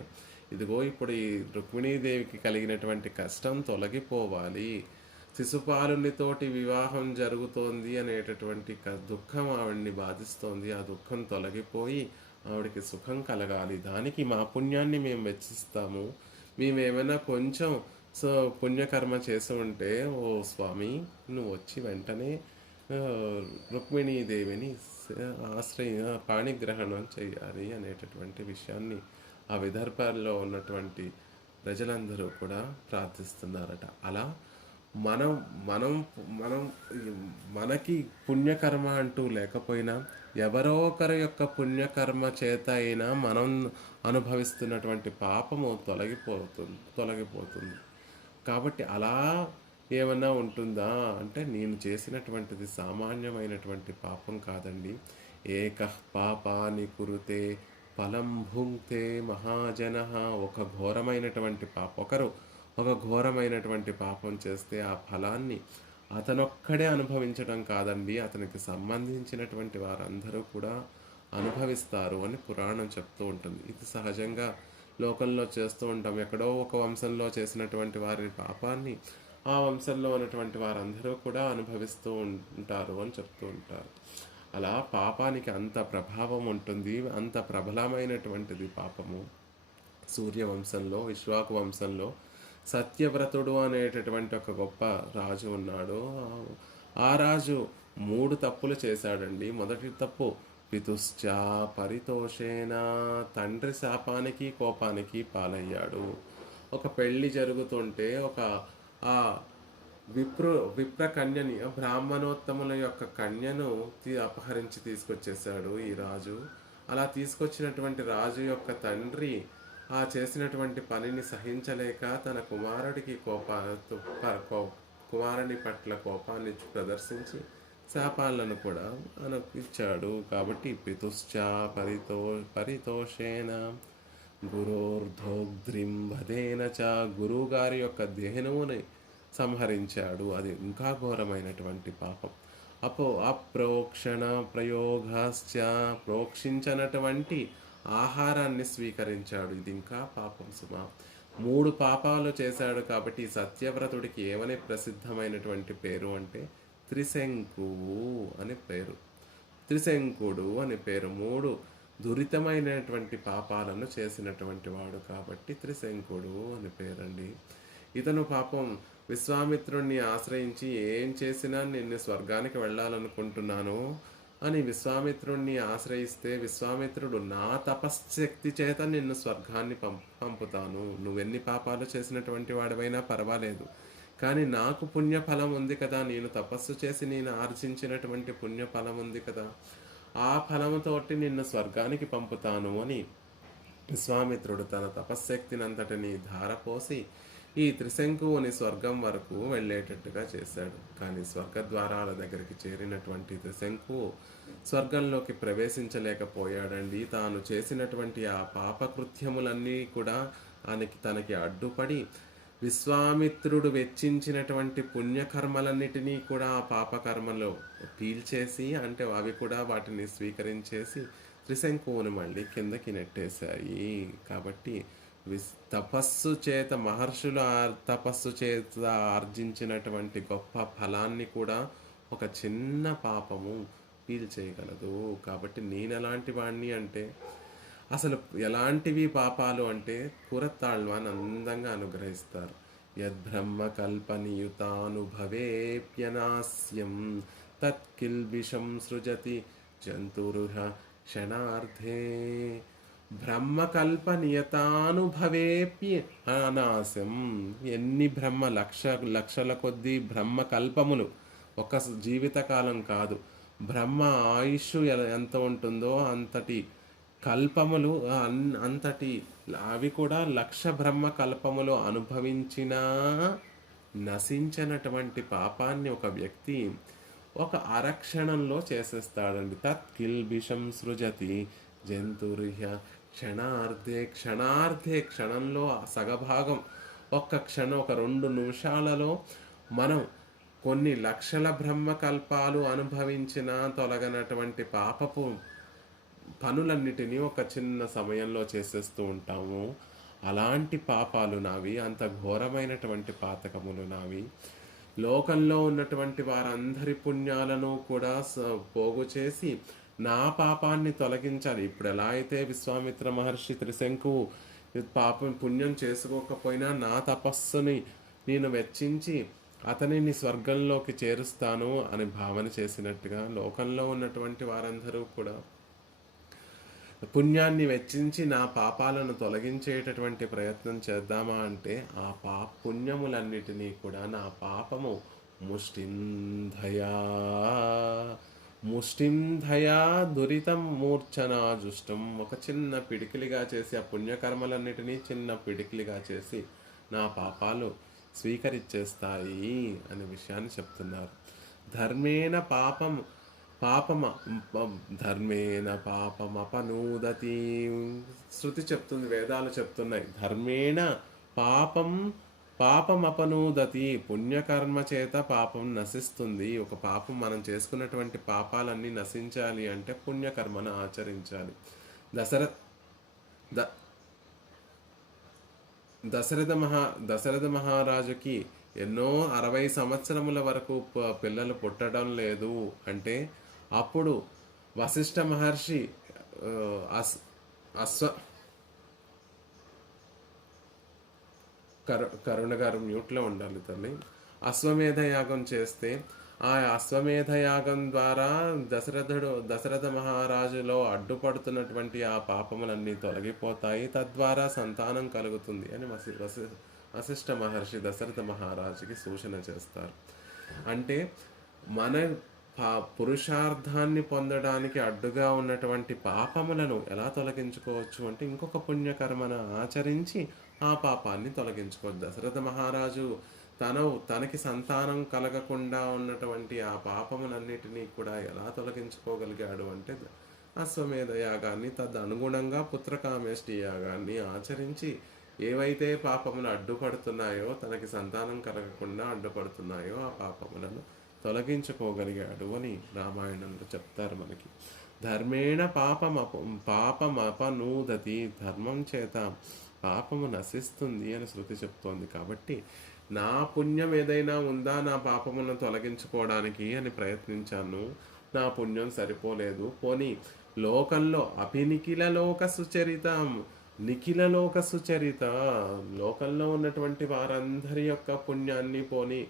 ఇదిగో ఇప్పుడు ఈ రుక్మిణీదేవికి కలిగినటువంటి కష్టం తొలగిపోవాలి. శిశుపాలునితోటి వివాహం జరుగుతోంది అనేటటువంటి దుఃఖం ఆవిడ్ని బాధిస్తోంది. ఆ దుఃఖం తొలగిపోయి ఆవిడకి సుఖం కలగాలి, దానికి మా పుణ్యాన్ని మేము వెచ్చిస్తాము. మేమేమైనా కొంచెం సో పుణ్యకర్మ చేసి ఉంటే, ఓ స్వామి నువ్వు వచ్చి వెంటనే ఆ, రుక్మిణీదేవిని పాణిగ్రహణం చేయాలి అనేటటువంటి విషయాన్ని ఆ విదర్భాల్లో ఉన్నటువంటి ప్రజలందరూ కూడా ప్రార్థిస్తున్నారట. అలా మనం మనం మనం మనకి పుణ్యకర్మ అంటూ లేకపోయినా ఎవరో ఒకరి యొక్క పుణ్యకర్మ చేత అయినా మనం అనుభవిస్తున్నటువంటి పాపము తొలగిపోతుంది. కాబట్టి అలా ఏమన్నా ఉంటుందా అంటే, నేను చేసినటువంటిది సామాన్యమైనటువంటి పాపం కాదండి. ఏకః పాపాని కురుతే ఫలం భుంక్తే మహాజన. ఒకరు ఒక ఘోరమైనటువంటి పాపం చేస్తే ఆ ఫలాన్ని అతనొక్కడే అనుభవించడం కాదండి, అతనికి సంబంధించినటువంటి వారందరూ కూడా అనుభవిస్తారు అని పురాణం చెప్తూ ఉంటుంది. ఇది సహజంగా లోకంలో చేస్తూ ఉంటాం. ఎక్కడో ఒక వంశంలో చేసినటువంటి వారి పాపాన్ని ఆ వంశంలో ఉన్నటువంటి వారందరూ కూడా అనుభవిస్తూ ఉంటారు అని చెప్తూ ఉంటారు. అలా పాపానికి అంత ప్రభావం ఉంటుంది, అంత ప్రబలమైనటువంటిది పాపము. సూర్యవంశంలో, విశ్వాకు వంశంలో సత్యవ్రతుడు అనేటటువంటి ఒక గొప్ప రాజు ఉన్నాడు. ఆ రాజు 3 తప్పులు చేశాడండి. మొదటి తప్పు పితుశ్చ పరితోషేణ, తండ్రి శాపానికి కోపానికి పాలయ్యాడు. ఒక పెళ్లి జరుగుతుంటే ఆ విప్ర కన్యని, బ్రాహ్మణోత్తముల యొక్క కన్యను అపహరించి తీసుకొచ్చేసాడు ఈ రాజు. అలా తీసుకొచ్చినటువంటి రాజు యొక్క తండ్రి ఆ చేసినటువంటి పనిని సహించలేక తన కుమారుని పట్ల కోపాన్ని ప్రదర్శించి శాపాలను కూడా ఇచ్చాడు. కాబట్టి పితుశ్చ పరితోషేణ గురోర్ధోగ్ద్రిం వధేన చ, గురువు గారి యొక్క దేహనువుని సంహరించాడు. అది ఇంకా ఘోరమైనటువంటి పాపం. అప్రోక్షణ ప్రయోగాశ్చ, ప్రోక్షించినటువంటి ఆహారాన్ని స్వీకరించాడు. ఇది ఇంకా పాపం సుమా. 3 పాపాలు చేశాడు. కాబట్టి సత్యవ్రతుడికి ఏమని ప్రసిద్ధమైనటువంటి పేరు అంటే త్రిశంకువు అని పేరు. త్రిశంకుడు అని పేరు. 3 దురితమైనటువంటి పాపాలను చేసినటువంటి వాడు కాబట్టి త్రిశంకుడు అని పేరండి. ఇతను పాపం విశ్వామిత్రుణ్ణి ఆశ్రయించి, ఏం చేసినా నిన్ను స్వర్గానికి వెళ్ళాలనుకుంటున్నాను అని విశ్వామిత్రుణ్ణి ఆశ్రయిస్తే, విశ్వామిత్రుడు నా తపశ్శక్తి చేత నిన్ను స్వర్గాన్ని పంపుతాను, నువ్వెన్ని పాపాలు చేసినటువంటి వాడివైనా పర్వాలేదు, కానీ నాకు పుణ్యఫలం ఉంది కదా, నేను తపస్సు చేసి నేను ఆర్జించినటువంటి పుణ్యఫలం ఉంది కదా, ఆ ఫలముతోటి నిన్ను స్వర్గానికి పంపుతాను అని విశ్వామిత్రుడు తన తపశ్శక్తినంతటిని ధారపోసి ఈ త్రిశంకువుని స్వర్గం వరకు వెళ్ళేటట్టుగా చేశాడు. కానీ స్వర్గద్వారాల దగ్గరికి చేరినటువంటి త్రిశంకువు స్వర్గంలోకి ప్రవేశించలేకపోయాడండి. తాను చేసినటువంటి ఆ పాపకృత్యములన్నీ కూడా తనకి అడ్డుపడి, విశ్వామిత్రుడు వెచ్చించినటువంటి పుణ్యకర్మలన్నిటినీ కూడా ఆ పాపకర్మలో పీల్చేసి, అంటే అవి కూడా వాటిని స్వీకరించేసి త్రిశంకువుని మళ్ళీ కిందకి నెట్టేశాయి. కాబట్టి తపస్సు చేత, మహర్షులు తపస్సు చేత ఆర్జించినటువంటి గొప్ప ఫలాన్ని కూడా ఒక చిన్న పాపము పీల్చేయగలదు. కాబట్టి నేను ఎలాంటి వాడిని అంటే, అసలు ఎలాంటివి పాపాలు అంటే కూరత్తాళ్వాన్ అందంగా అనుగ్రహిస్తారు. యద్బ్రహ్మ కల్పనియుతానుభవేప్యనాస్యం తత్కిల్బిషం సృజతి జంతురుహ క్షణార్థే. బ్రహ్మకల్ప నియతానుభవేపి అనాశం. ఎన్ని లక్షల కొద్దీ బ్రహ్మకల్పములు, ఒక జీవితకాలం కాదు, బ్రహ్మ ఆయుష్ ఎంత ఉంటుందో అంతటి కల్పములు, అంతటి అవి కూడా 1,00,000 బ్రహ్మ కల్పములు అనుభవించినా నశించినటువంటి పాపాన్ని ఒక వ్యక్తి ఒక అరక్షణంలో చేసేస్తాడండి. తత్కిల్బిషం సృజతి జంతుర్హ క్షణార్థే క్షణంలో సగభాగం, ఒక్క క్షణం, ఒక 2 నిమిషాలలో మనం కొన్ని లక్షల బ్రహ్మకల్పాలు అనుభవించినా తొలగనటువంటి పాపపు పనులన్నిటినీ ఒక చిన్న సమయంలో చేసేస్తూ ఉంటాము. అలాంటి పాపాలు నావి, అంత ఘోరమైనటువంటి పాతకములు నావి. లోకంలో ఉన్నటువంటి వారందరి పుణ్యాలను కూడా పోగు చేసి నా పాపాన్ని తొలగించాలి. ఇప్పుడు ఎలా అయితే విశ్వామిత్ర మహర్షి త్రిశంకువు పాపం పుణ్యం చేసుకోకపోయినా నా తపస్సుని నేను వెచ్చించి అతనిని స్వర్గంలోకి చేరుస్తాను అని భావన చేసినట్టుగా లోకంలో ఉన్నటువంటి వారందరూ కూడా పుణ్యాన్ని వెచ్చించి నా పాపాలను తొలగించేటటువంటి ప్రయత్నం చేద్దామా అంటే ఆ పుణ్యములన్నిటినీ కూడా నా పాపము ముష్టింధయా ముష్టింధయా దురితం మూర్ఛనా జుష్టం, ఒక చిన్న పిడికిలిగా చేసి ఆ పుణ్యకర్మలన్నిటినీ చిన్న పిడికిలిగా చేసి నా పాపాలు స్వీకరించేస్తాయి అనే విషయాన్ని చెప్తున్నారు. ధర్మేణ ధర్మేణ పాపమపనూదతి, శృతి చెప్తుంది, వేదాలు చెప్తున్నాయి. ధర్మేణ పాపమపనూదతి, పుణ్యకర్మ చేత పాపం నశిస్తుంది. ఒక పాపం మనం చేసుకున్నటువంటి పాపాలన్నీ నశించాలి అంటే పుణ్యకర్మను ఆచరించాలి. దశరథ ద దశరథ మహారాజుకి ఎన్నో 60 సంవత్సరముల వరకు పిల్లలు పుట్టడం లేదు అంటే అప్పుడు వశిష్ఠ మహర్షి కరుణ గారు మ్యూట్లో ఉండాలి తల్లి. అశ్వమేధ యాగం చేస్తే ఆ అశ్వమేధ యాగం ద్వారా దశరథ మహారాజులో అడ్డుపడుతున్నటువంటి ఆ పాపములన్నీ తొలగిపోతాయి, తద్వారా సంతానం కలుగుతుంది అని వశిష్ఠ మహర్షి దశరథ మహారాజుకి సూచన చేస్తారు. అంటే మన పురుషార్థాన్ని పొందడానికి అడ్డుగా ఉన్నటువంటి పాపములను ఎలా తొలగించుకోవచ్చు అంటే ఇంకొక పుణ్యకర్మను ఆచరించి ఆ పాపాన్ని తొలగించుకోవచ్చు. దశరథ మహారాజు తనకి సంతానం కలగకుండా ఉన్నటువంటి ఆ పాపములన్నిటినీ కూడా ఎలా తొలగించుకోగలిగాడు అంటే అశ్వమేధ యాగాన్ని, తదనుగుణంగా పుత్రకామేష్టి యాగాన్ని ఆచరించి ఏవైతే పాపములు అడ్డుపడుతున్నాయో, తనకి సంతానం కలగకుండా అడ్డుపడుతున్నాయో ఆ పాపములను తొలగించుకోగలిగాడు అని రామాయణంలో చెప్తారు మనకి. ధర్మేణ పాపమపనూదతి, ధర్మం చేత పాపము నశిస్తుంది అని శృతి చెప్తోంది. కాబట్టి నా పుణ్యం ఏదైనా ఉందా నా పాపములను తొలగించుకోవడానికి అని ప్రయత్నించాను, నా పుణ్యం సరిపోలేదు. పోనీ లోకంలో నిఖిల లోక సుచరిత, లోకంలో ఉన్నటువంటి వారందరి యొక్క పుణ్యాన్ని పోని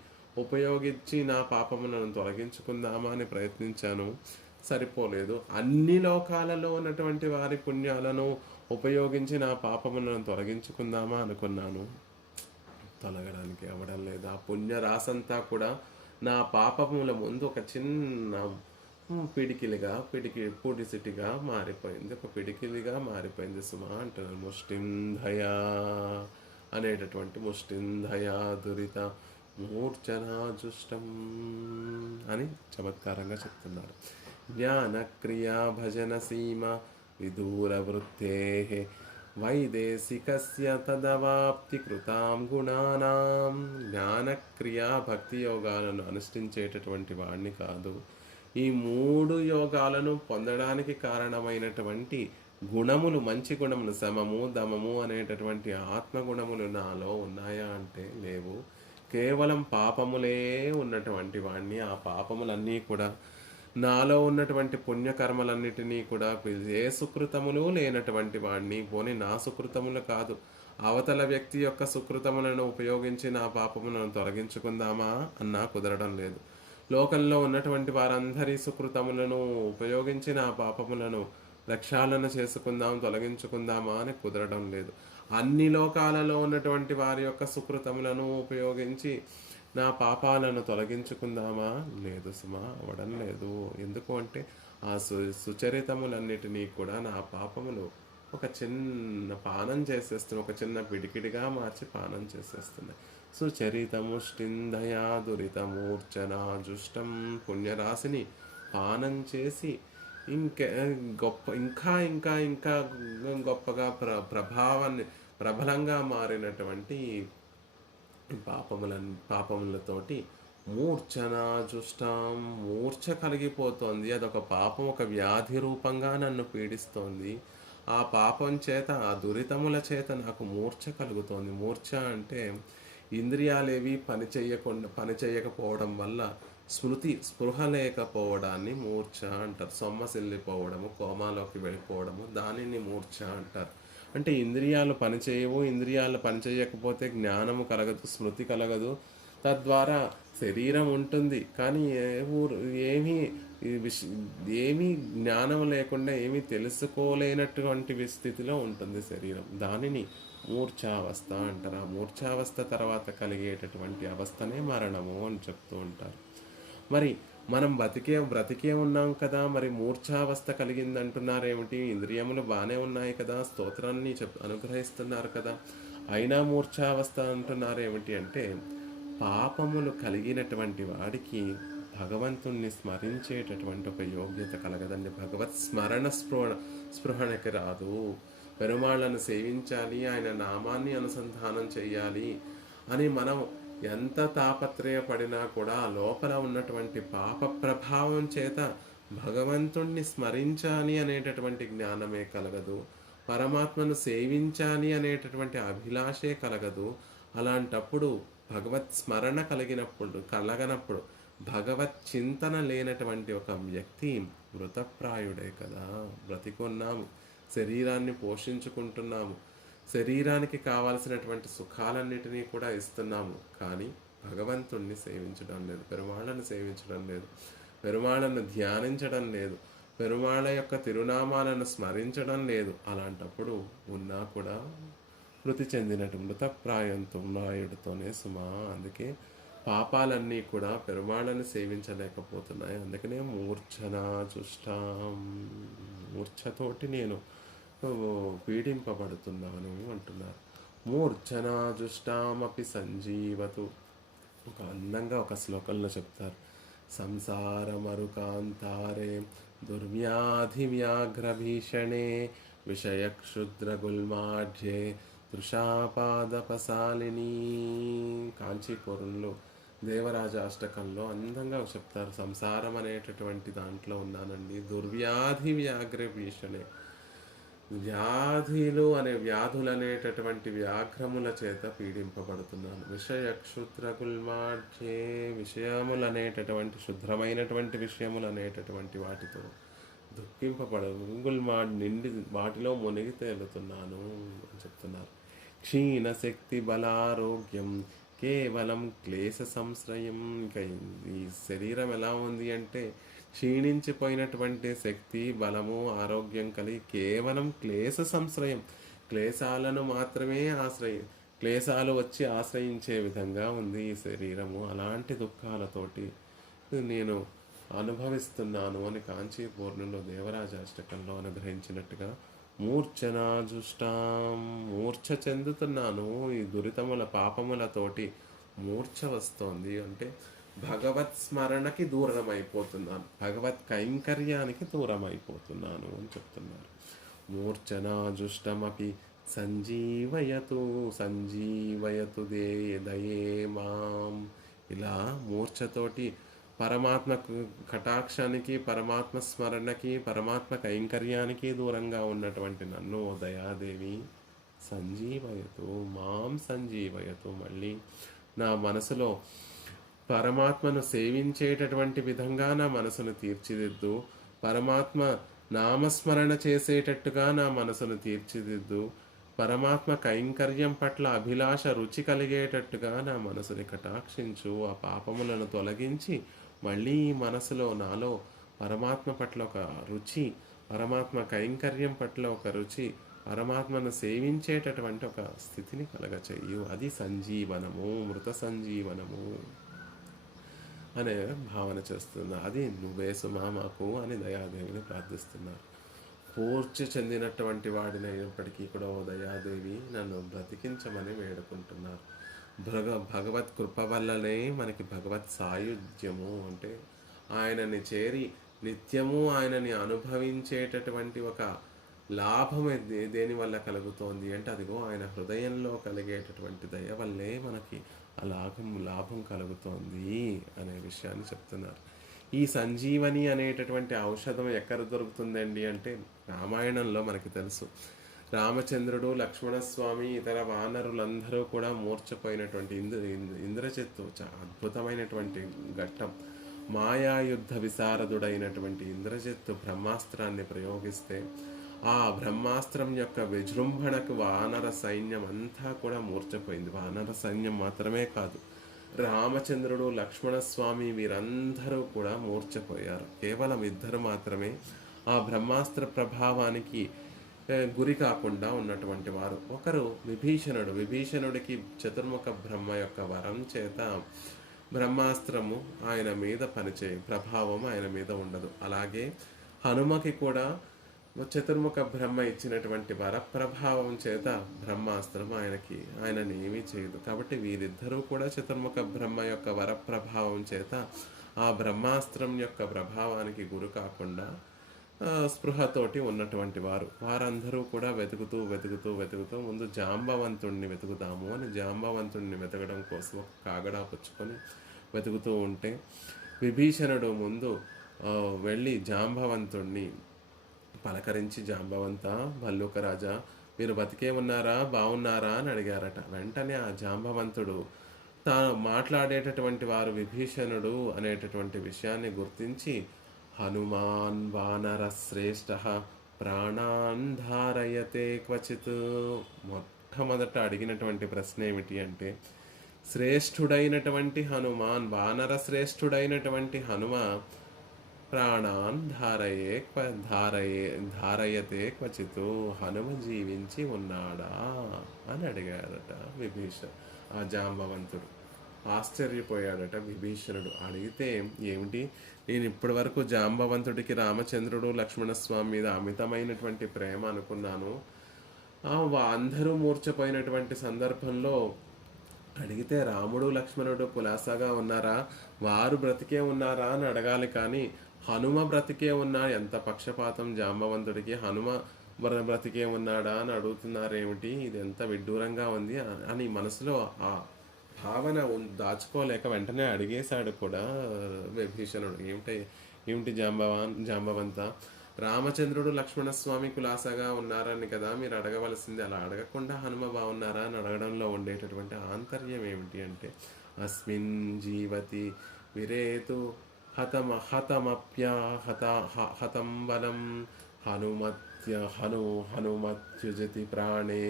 ఉపయోగించి నా పాపములను తొలగించుకుందామా అని ప్రయత్నించాను, సరిపోలేదు. అన్ని లోకాలలో ఉన్నటువంటి వారి పుణ్యాలను ఉపయోగించి నా పాపములను తొలగించుకుందామా అనుకున్నాను, తొలగడానికి అవ్వడం లేదు. ఆ పుణ్య రాసంతా కూడా నా పాపముల ముందు ఒక చిన్న పొడిసిటిగా మారిపోయింది, ఒక పిడికిలిగా మారిపోయింది సుమా అంటున్నారు. ముష్టింధయా అనేటటువంటి ముష్టింధయా దురిత మూర్ఛనాజుష్టం అని చమత్కారంగా చెప్తున్నారు. జ్ఞానక్రియా భజన సీమ విదూర వృత్తే వైదేశికస్య తదవాప్తి కృతాం గుణానాం. జ్ఞానక్రియా భక్తి యోగాలను అనుష్ఠించేటటువంటి వాడిని కాదు, ఈ 3 యోగాలను పొందడానికి కారణమైనటువంటి గుణములు, మంచి గుణములు, సమము దమము అనేటటువంటి ఆత్మగుణములు నాలో ఉన్నాయా అంటే లేవు. కేవలం పాపములే ఉన్నటువంటి వాడిని. ఆ పాపములన్నీ కూడా నాలో ఉన్నటువంటి పుణ్యకర్మలన్నిటినీ కూడా ఏ సుకృతములు లేనటువంటి వాడిని. పోనీ నా సుకృతములు కాదు, అవతల వ్యక్తి యొక్క సుకృతములను ఉపయోగించి నా పాపములను తొలగించుకుందామా అన్నా కుదరడం లేదు. లోకంలో ఉన్నటువంటి వారందరి సుకృతములను ఉపయోగించి నా పాపములను రక్షాళన చేసుకుందాం, తొలగించుకుందామా అని కుదరడం లేదు. అన్ని లోకాలలో ఉన్నటువంటి వారి యొక్క సుకృతములను ఉపయోగించి నా పాపాలను తొలగించుకుందామా లేదు సుమా, అవ్వడం లేదు. ఎందుకు అంటే ఆ సుచరితములన్నిటినీ కూడా నా పాపములు ఒక చిన్న పానం చేసేస్తున్నాయి, ఒక చిన్న పిడికిడిగా మార్చి పానం చేసేస్తున్నాయి. సుచరితముష్టిందయా దురితమూర్ఛనాజుష్టం, పుణ్యరాశిని పానం చేసి ఇంకా గొప్పగా ప్రబలంగా మారినటువంటి పాపములతోటి మూర్ఛనాజుష్టం, మూర్ఛ కలిగిపోతోంది. అదొక పాపం, ఒక వ్యాధి రూపంగా నన్ను పీడిస్తోంది. ఆ పాపం చేత, ఆ దురితముల చేత నాకు మూర్ఛ కలుగుతోంది. మూర్ఛ అంటే ఇంద్రియాలేవి పని చేయకపోవడం వల్ల స్పృహ లేకపోవడాన్ని మూర్ఛ అంటారు. సొమ్మసిల్లిపోవడము, కోమాలోకి వెళ్ళిపోవడము, దానిని మూర్ఛ అంటారు. అంటే ఇంద్రియాలు పనిచేయవు, ఇంద్రియాలు పనిచేయకపోతే జ్ఞానము కలగదు, స్మృతి కలగదు. తద్వారా శరీరం ఉంటుంది కానీ ఏమీ ఈ విష ఏమీ జ్ఞానం లేకుండా ఏమీ తెలుసుకోలేనటువంటి స్థితిలో ఉంటుంది శరీరం. దానిని మూర్ఛావస్థ అంటారు. ఆ మూర్ఛావస్థ తర్వాత కలిగేటటువంటి అవస్థనే మరణము అని చెప్తూ ఉంటారు. మరి మనం బ్రతికే ఉన్నాం కదా, మరి మూర్ఛావస్థ కలిగింది అంటున్నారేమిటి? ఇంద్రియములు బాగానే ఉన్నాయి కదా, స్తోత్రాన్ని అనుగ్రహిస్తున్నారు కదా, అయినా మూర్ఛావస్థ అంటున్నారేమిటి అంటే, పాపములు కలిగినటువంటి వాడికి భగవంతుణ్ణి స్మరించేటటువంటి ఒక యోగ్యత కలగదండి. భగవత్ స్పృహణకి రాదు. పెరుమాళ్ళను సేవించాలి, ఆయన నామాన్ని అనుసంధానం చేయాలి అని మనం ఎంత తాపత్రయపడినా కూడా లోపల ఉన్నటువంటి పాప ప్రభావం చేత భగవంతుణ్ణి స్మరించాలి అనేటటువంటి జ్ఞానమే కలగదు, పరమాత్మను సేవించాలి అనేటటువంటి అభిలాషే కలగదు. అలాంటప్పుడు భగవత్ స్మరణ కలగనప్పుడు భగవత్ చింతన లేనటువంటి ఒక వ్యక్తి మృతప్రాయుడే కదా. బ్రతికున్నాము, శరీరాన్ని పోషించుకుంటున్నాము, శరీరానికి కావాల్సినటువంటి సుఖాలన్నిటినీ కూడా ఇస్తున్నాము, కానీ భగవంతుణ్ణి సేవించడం లేదు, పెరుమాళ్ళను సేవించడం లేదు, పెరుమాళ్ళను ధ్యానించడం లేదు, పెరుమాళ్ళ యొక్క తిరునామాలను స్మరించడం లేదు. అలాంటప్పుడు ఉన్నా కూడా మృతి చెందినట్టు మృతప్రాయంతో నాయుడుతోనే సుమా. అందుకే పాపాలన్నీ కూడా పెరుమాళ్ళని సేవించలేకపోతున్నాయి. అందుకనే మూర్ఛతోటి నేను పీడింపబడుతున్నాను అంటున్నారు. మూర్ఛనాజుష్టామపి సంజీవతు. ఒక అందంగా ఒక శ్లోకంలో చెప్తారు, సంసారమరుకాంతారే దుర్వ్యాధి వ్యాఘ్రభీషణే విషయక్షుద్రగుల్మాఢ్యే తృషాపాదపసాలిని. కాంచీపురంలో దేవరాజ అష్టకంలో అందంగా చెప్తారు, సంసారం అనేటటువంటి దాంట్లో ఉన్నానండి, దుర్వ్యాధి వ్యాఘ్రభీషణే, వ్యాధులు అనేటటువంటి వ్యాఘ్రముల చేత పీడింపబడుతున్నాను. విషయక్షుద్రగుల్మాఢ్యే, విషయములు అనేటటువంటి శుద్రమైనటువంటి విషయములు అనేటటువంటి వాటితో గుల్మాడ్ నిండి వాటిలో మునిగి తేలుతున్నాను అని చెప్తున్నారు. క్షీణశక్తి బలారోగ్యం కేవలం క్లేశ సంశ్రయం. ఇంకా ఈ శరీరం ఎలా ఉంది అంటే క్షీణించిపోయినటువంటి శక్తి, బలము, ఆరోగ్యం కలిగి కేవలం క్లేశ సంశ్రయం, క్లేశాలను మాత్రమే క్లేశాలు వచ్చి ఆశ్రయించే విధంగా ఉంది ఈ శరీరము. అలాంటి దుఃఖాలతోటి నేను అనుభవిస్తున్నాను అని కాంచీపూర్ణంలో దేవరాజాష్టకంలో అనుగ్రహించినట్టుగా మూర్ఛ చెందుతున్నాను. ఈ దురితముల పాపములతోటి మూర్ఛ వస్తోంది అంటే భగవత్ స్మరణకి దూరం అయిపోతున్నాను, భగవత్ కైంకర్యానికి దూరం అయిపోతున్నాను అని చెప్తున్నారు. మూర్ఛనాజుష్టమపి సంజీవయతు దయే మాం. ఇలా మూర్ఛతోటి పరమాత్మ కటాక్షానికి, పరమాత్మ స్మరణకి, పరమాత్మ కైంకర్యానికి దూరంగా ఉన్నటువంటి నన్ను దయాదేవి సంజీవయతు మాం సంజీవయతు. మళ్ళీ నా మనసులో పరమాత్మను సేవించేటటువంటి విధంగా నా మనసును తీర్చిదిద్దు, పరమాత్మ నామస్మరణ చేసేటట్టుగా నా మనసును తీర్చిదిద్దు, పరమాత్మ కైంకర్యం పట్ల అభిలాష రుచి కలిగేటట్టుగా నా మనసుని కటాక్షించు. ఆ పాపములను తొలగించి మళ్ళీ ఈ మనసులో నాలో పరమాత్మ పట్ల ఒక రుచి, పరమాత్మ కైంకర్యం పట్ల ఒక రుచి, పరమాత్మను సేవించేటటువంటి ఒక స్థితిని కలగచేయు. అది సంజీవనము, మృత సంజీవనము అనే భావన చేస్తున్నా. అది నువ్వే సుమా మాకు అని దయాదేవిని ప్రార్థిస్తున్నారు. పూర్తి చెందినటువంటి వాడినైనప్పటికీ కూడా ఓ దయాదేవి నన్ను బ్రతికించమని వేడుకుంటున్నారు. భగవత్ కృప వల్లనే మనకి భగవత్ సాయుధ్యము అంటే ఆయనని చేరి నిత్యము ఆయనని అనుభవించేటటువంటి ఒక లాభం దేని వల్ల కలుగుతోంది అంటే అదిగో ఆయన హృదయంలో కలిగేటటువంటి దయ వల్లే మనకి ఆ లాభం కలుగుతోంది అనే విషయాన్ని చెప్తున్నారు. ఈ సంజీవని అనేటటువంటి ఔషధం ఎక్కడ దొరుకుతుందండి అంటే రామాయణంలో మనకి తెలుసు. రామచంద్రుడు, లక్ష్మణస్వామి, ఇతర వానరులందరూ కూడా మూర్ఛపోయినటువంటి ఇంద్రజిత్తు అద్భుతమైనటువంటి ఘట్టం. మాయాయుద్ధ విశారదుడైనటువంటి ఇంద్రజిత్తు బ్రహ్మాస్త్రాన్ని ప్రయోగిస్తే ఆ బ్రహ్మాస్త్రం యొక్క విజృంభణకు వానర సైన్యం అంతా కూడా మూర్ఛపోయింది. వానర సైన్యం మాత్రమే కాదు, రామచంద్రుడు, లక్ష్మణస్వామి వీరందరూ కూడా మూర్ఛపోయారు. కేవలం ఇద్దరు మాత్రమే ఆ బ్రహ్మాస్త్ర ప్రభావానికి గురి కాకుండా ఉన్నటువంటి వారు. ఒకరు విభీషణుడు. విభీషణుడికి చతుర్ముఖ బ్రహ్మ యొక్క వరం చేత బ్రహ్మాస్త్రము ఆయన మీద ప్రభావం ఆయన మీద ఉండదు. అలాగే హనుమకి కూడా చతుర్ముఖ బ్రహ్మ ఇచ్చినటువంటి వరప్రభావం చేత బ్రహ్మాస్త్రం ఆయనని ఏమీ చేయదు. కాబట్టి వీరిద్దరూ కూడా చతుర్ముఖ బ్రహ్మ యొక్క వరప్రభావం చేత ఆ బ్రహ్మాస్త్రం యొక్క ప్రభావానికి గురి కాకుండా స్పృహతోటి ఉన్నటువంటి వారందరూ కూడా వెతుకుతూ వెతుకుతూ వెతుకుతూ ముందు జాంబవంతుణ్ణి వెతుకుతాము అని జాంబవంతుణ్ణి వెతకడం కోసం ఒక కాగడా పుచ్చుకొని వెతుకుతూ ఉంటే విభీషణుడు ముందు వెళ్ళి జాంబవంతుణ్ణి పలకరించి, జాంబవంత, భల్లూక రాజా, మీరు బతికే ఉన్నారా, బాగున్నారా అని అడిగారట. వెంటనే ఆ జాంబవంతుడు తాను మాట్లాడేటటువంటి వారు విభీషణుడు అనేటటువంటి విషయాన్ని గుర్తించి హనుమాన్ వానర శ్రేష్ఠ ప్రాణాన్ ధారయతే క్వచిత్. మొట్టమొదట అడిగినటువంటి ప్రశ్న ఏమిటి అంటే, శ్రేష్ఠుడైనటువంటి హనుమాన్, వానర శ్రేష్ఠుడైనటువంటి హనుమ ప్రాణాన్ ధారయతే క్వచితు, హనుమ జీవించి ఉన్నాడా అని అడిగాడట ఆ జాంబవంతుడు. ఆశ్చర్యపోయాడట విభీషణుడు. అడిగితే ఏమిటి, నేను ఇప్పటి వరకు జాంబవంతుడికి రామచంద్రుడు, లక్ష్మణస్వామి మీద అమితమైనటువంటి ప్రేమ అనుకున్నాను. అందరూ మూర్ఛపోయినటువంటి సందర్భంలో అడిగితే రాముడు, లక్ష్మణుడు కులాసాగా ఉన్నారా, వారు బ్రతికే ఉన్నారా అని అడగాలి. కానీ హనుమ బ్రతికే ఉన్నా, ఎంత పక్షపాతం జాంబవంతుడికి, హనుమ బ్రతికే ఉన్నాడా అని అడుగుతున్నారేమిటి, ఇది ఎంత విడ్డూరంగా ఉంది అని మనసులో ఆ భావన దాచుకోలేక వెంటనే అడిగేశాడు కూడా విభీషణుడు. ఏమిటి జాంబవంత, రామచంద్రుడు, లక్ష్మణస్వామి కులాసాగా ఉన్నారని కదా మీరు అడగవలసింది, అలా అడగకుండా హనుమ బాగున్నారా అని అడగడంలో ఉండేటటువంటి ఆంతర్యం ఏమిటి అంటే, అస్మిన్ జీవతి విరేతు హతం బలం హనుమత్యుజతి ప్రాణే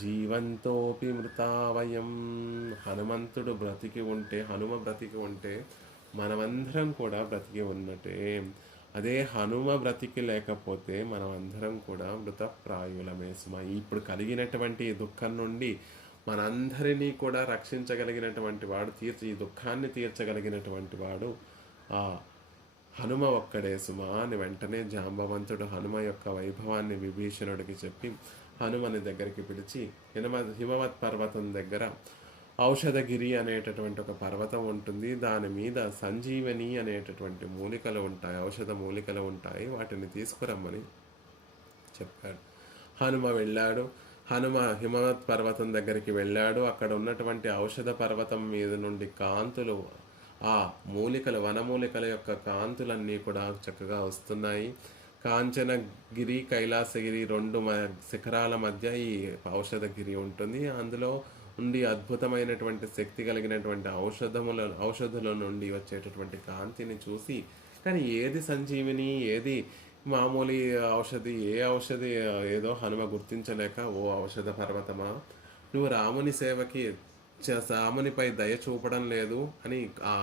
జీవంతోపి మృతావయం. హనుమంతుడు బ్రతికి ఉంటే, హనుమ బ్రతికి ఉంటే మనమందరం కూడా బ్రతికి ఉన్నట్టే. అదే హనుమ బ్రతికి లేకపోతే మనమందరం కూడా మృతప్రాయులమే సుమా. ఇప్పుడు కలిగినటువంటి దుఃఖం నుండి మనందరినీ కూడా రక్షించగలిగినటువంటి వాడు, ఈ దుఃఖాన్ని తీర్చగలిగినటువంటి వాడు ఆ హనుమ ఒక్కడే సుమా అని వెంటనే జాంబవంతుడు హనుమ యొక్క వైభవాన్ని విభీషణుడికి చెప్పి హనుమని దగ్గరికి పిలిచి హిమవత్ పర్వతం దగ్గర ఔషధగిరి అనేటటువంటి ఒక పర్వతం ఉంటుంది. దాని మీద సంజీవని అనేటటువంటి మూలికలు ఉంటాయి, ఔషధ మూలికలు ఉంటాయి, వాటిని తీసుకురమ్మని చెప్పాడు. హనుమ వెళ్ళాడు. హనుమ హిమవత్ పర్వతం దగ్గరికి వెళ్ళాడు. అక్కడ ఉన్నటువంటి ఔషధ పర్వతం మీద నుండి కాంతులు, ఆ మూలికలు, వనమూలికల యొక్క కాంతులన్నీ కూడా చక్కగా వస్తున్నాయి. కాంచనగిరి, కైలాసగిరి రెండు శిఖరాల మధ్య ఈ ఔషధగిరి ఉంటుంది. అందులో నుండి అద్భుతమైనటువంటి శక్తి కలిగినటువంటి ఔషధుల నుండి వచ్చేటటువంటి కాంతిని చూసి, కానీ ఏది సంజీవిని, ఏది మామూలు ఔషధి, ఏ ఔషధి ఏదో హనుమ గుర్తించలేక, ఓ ఔషధ పర్వతమా, నువ్వు రాముని సేవకి, రామునిపై దయ చూపడం లేదు అని ఆ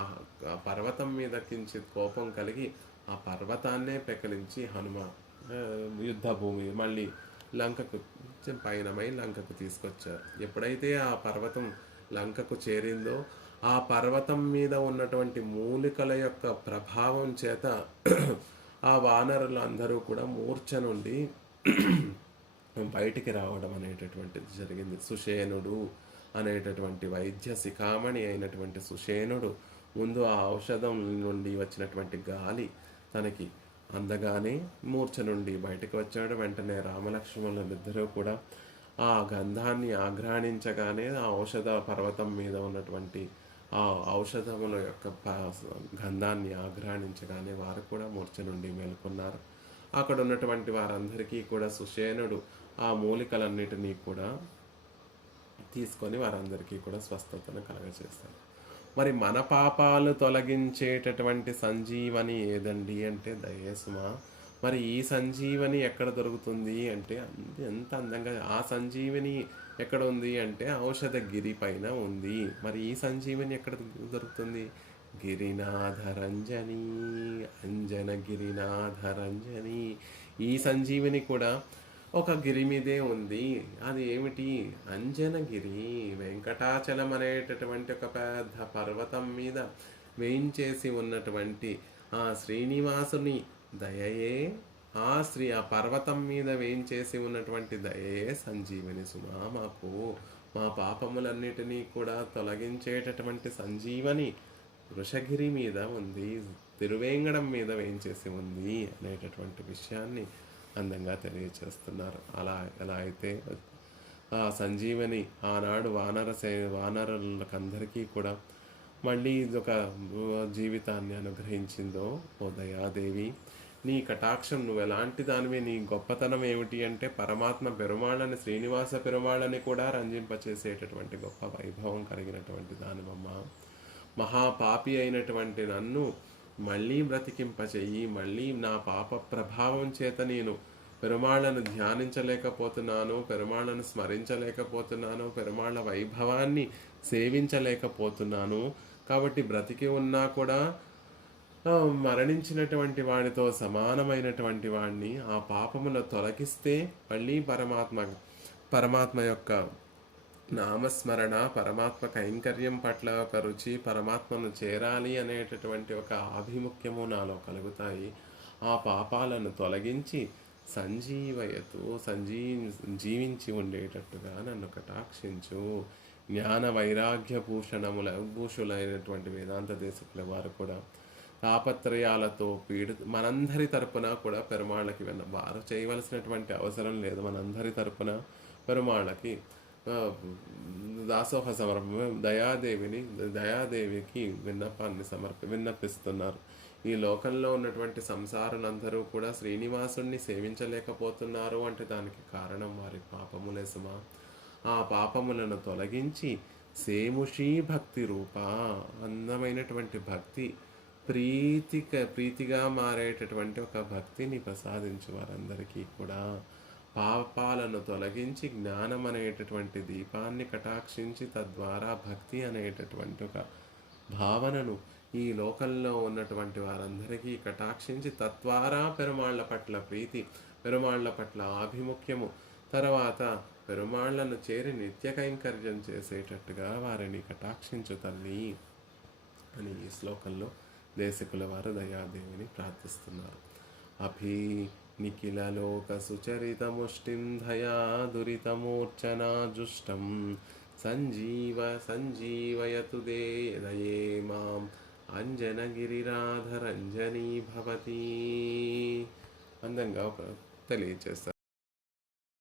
పర్వతం మీద కించిత్ కోపం కలిగి ఆ పర్వతాన్నే పెకలించి హనుమ యుద్ధ భూమి మళ్ళీ లంకకు పయనమై లంకకు తీసుకొచ్చారు. ఎప్పుడైతే ఆ పర్వతం లంకకు చేరిందో, ఆ పర్వతం మీద ఉన్నటువంటి మూలికల యొక్క ప్రభావం చేత ఆ వానరులు అందరూ కూడా మూర్ఛ నుండి బయటికి రావడం అనేటటువంటిది జరిగింది. సుషేనుడు అనేటటువంటి వైద్య శిఖామణి అయినటువంటి సుషేనుడు ముందు ఆ ఔషధం నుండి వచ్చినటువంటి గాలి తనకి అందగానే మూర్ఛ నుండి బయటకు వచ్చాడు. వెంటనే రామలక్ష్మణులిద్దరూ కూడా ఆ గంధాన్ని ఆఘ్రాణించగానే, ఆ ఔషధ పర్వతం మీద ఉన్నటువంటి ఆ ఔషధముల యొక్క గంధాన్ని ఆఘ్రాణించగానే వారు కూడా మూర్ఛ నుండి మేల్కొన్నారు. అక్కడ ఉన్నటువంటి వారందరికీ కూడా సుషేనుడు ఆ మూలికలన్నిటినీ కూడా తీసుకొని వారందరికీ కూడా స్వస్థతను కలగజేస్తాడు. మరి మన పాపాలు తొలగించేటటువంటి సంజీవని ఏదండి అంటే దయే సుమా. మరి ఈ సంజీవని ఎక్కడ దొరుకుతుంది అంటే ఎంత అందంగా ఆ సంజీవని ఎక్కడ ఉంది అంటే ఔషధగిరి పైన ఉంది. మరి ఈ సంజీవని ఎక్కడ దొరుకుతుంది? గిరినాథరంజని, అంజన గిరినాథరంజని. ఈ సంజీవని కూడా ఒక గిరి మీదే ఉంది. అది ఏమిటి? అంజనగిరి, వెంకటాచలం అనేటటువంటి ఒక పెద్ద పర్వతం మీద వేయించేసి ఉన్నటువంటి ఆ శ్రీనివాసుని దయయే, ఆ పర్వతం మీద వేయించేసి ఉన్నటువంటి దయయే సంజీవని సుమా. మాకు మా పాపములన్నిటినీ కూడా తొలగించేటటువంటి సంజీవని వృషగిరి మీద ఉంది, తిరువేంగడం మీద వేయించేసి ఉంది అనేటటువంటి విషయాన్ని అందంగా తెలియచేస్తున్నారు. అలా ఎలా అయితే ఆ సంజీవని ఆనాడు వానరులకందరికీ కూడా మళ్ళీ ఇదొక జీవితాన్ని అనుగ్రహించిందో, ఓ దయాదేవి నీ కటాక్షం నువ్వు ఎలాంటి దానివి, నీ గొప్పతనం ఏమిటి అంటే పరమాత్మ పెరుమాళ్ళని, శ్రీనివాస పెరుమాళ్ళని కూడా రంజింపచేసేటటువంటి గొప్ప వైభవం కలిగినటువంటి దానివమ్మ. మహాపాపి అయినటువంటి నన్ను మళ్ళీ బ్రతికింపచేయి. మళ్ళీ నా పాప ప్రభావం చేత నేను పెరుమాళ్ళను ధ్యానించలేకపోతున్నాను, పెరుమాళ్ళను స్మరించలేకపోతున్నాను, పెరుమాళ్ళ వైభవాన్ని సేవించలేకపోతున్నాను. కాబట్టి బ్రతికి ఉన్నా కూడా మరణించినటువంటి వాడితో సమానమైనటువంటి వాడిని. ఆ పాపమును తొలగిస్తే మళ్ళీ పరమాత్మ యొక్క నామస్మరణ, పరమాత్మ కైంకర్యం పట్ల ఒక రుచి, పరమాత్మను చేరాలి అనేటటువంటి ఒక ఆభిముఖ్యము నాలో కలుగుతాయి. ఆ పాపాలను తొలగించి సంజీవయతు, జీవించి ఉండేటట్టుగా నన్ను కటాక్షించు. జ్ఞాన వైరాగ్య భూషులైనటువంటి వేదాంత దేశకుల వారు కూడా తాపత్రయాలతో మనందరి తరపున కూడా పెరుమాళ్ళకి వారు చేయవలసినటువంటి అవసరం లేదు. మనందరి తరపున పెరుమాళ్ళకి దాసోహ సమర్పణ దయాదేవికి విన్నపాన్ని విన్నపిస్తున్నారు. ఈ లోకంలో ఉన్నటువంటి సంసారులందరూ కూడా శ్రీనివాసుణ్ణి సేవించలేకపోతున్నారు అంటే దానికి కారణం వారి పాపములే సుమా. ఆ పాపములను తొలగించి సేముషీ భక్తి రూప, అందమైనటువంటి భక్తి, ప్రీతిగా మారేటటువంటి ఒక భక్తిని ప్రసాదించు వారందరికీ కూడా. పాపాలను తొలగించి జ్ఞానం అనేటటువంటి దీపాన్ని కటాక్షించి తద్వారా భక్తి అనేటటువంటి ఒక భావనను ఈ లోకంలో ఉన్నటువంటి వారందరికీ కటాక్షించి తద్వారా పెరుమాళ్ళ పట్ల ప్రీతి, పెరుమాళ్ళ పట్ల ఆభిముఖ్యము, తర్వాత పెరుమాళ్లను చేరి నిత్య కైంకర్యం చేసేటట్టుగా వారిని కటాక్షించు తల్లి అని ఈ శ్లోకంలో దేశకుల వారు దయాదేవిని ప్రార్థిస్తున్నారు. అభి నిఖిల లోక సుచరితముష్టిం దయా దురితమూర్చనా జుష్టం సంజీవయతు దయే మాం అంజనగిరిరాధరంజనీ భవతి. అందంగా తెలియచేస్తారు.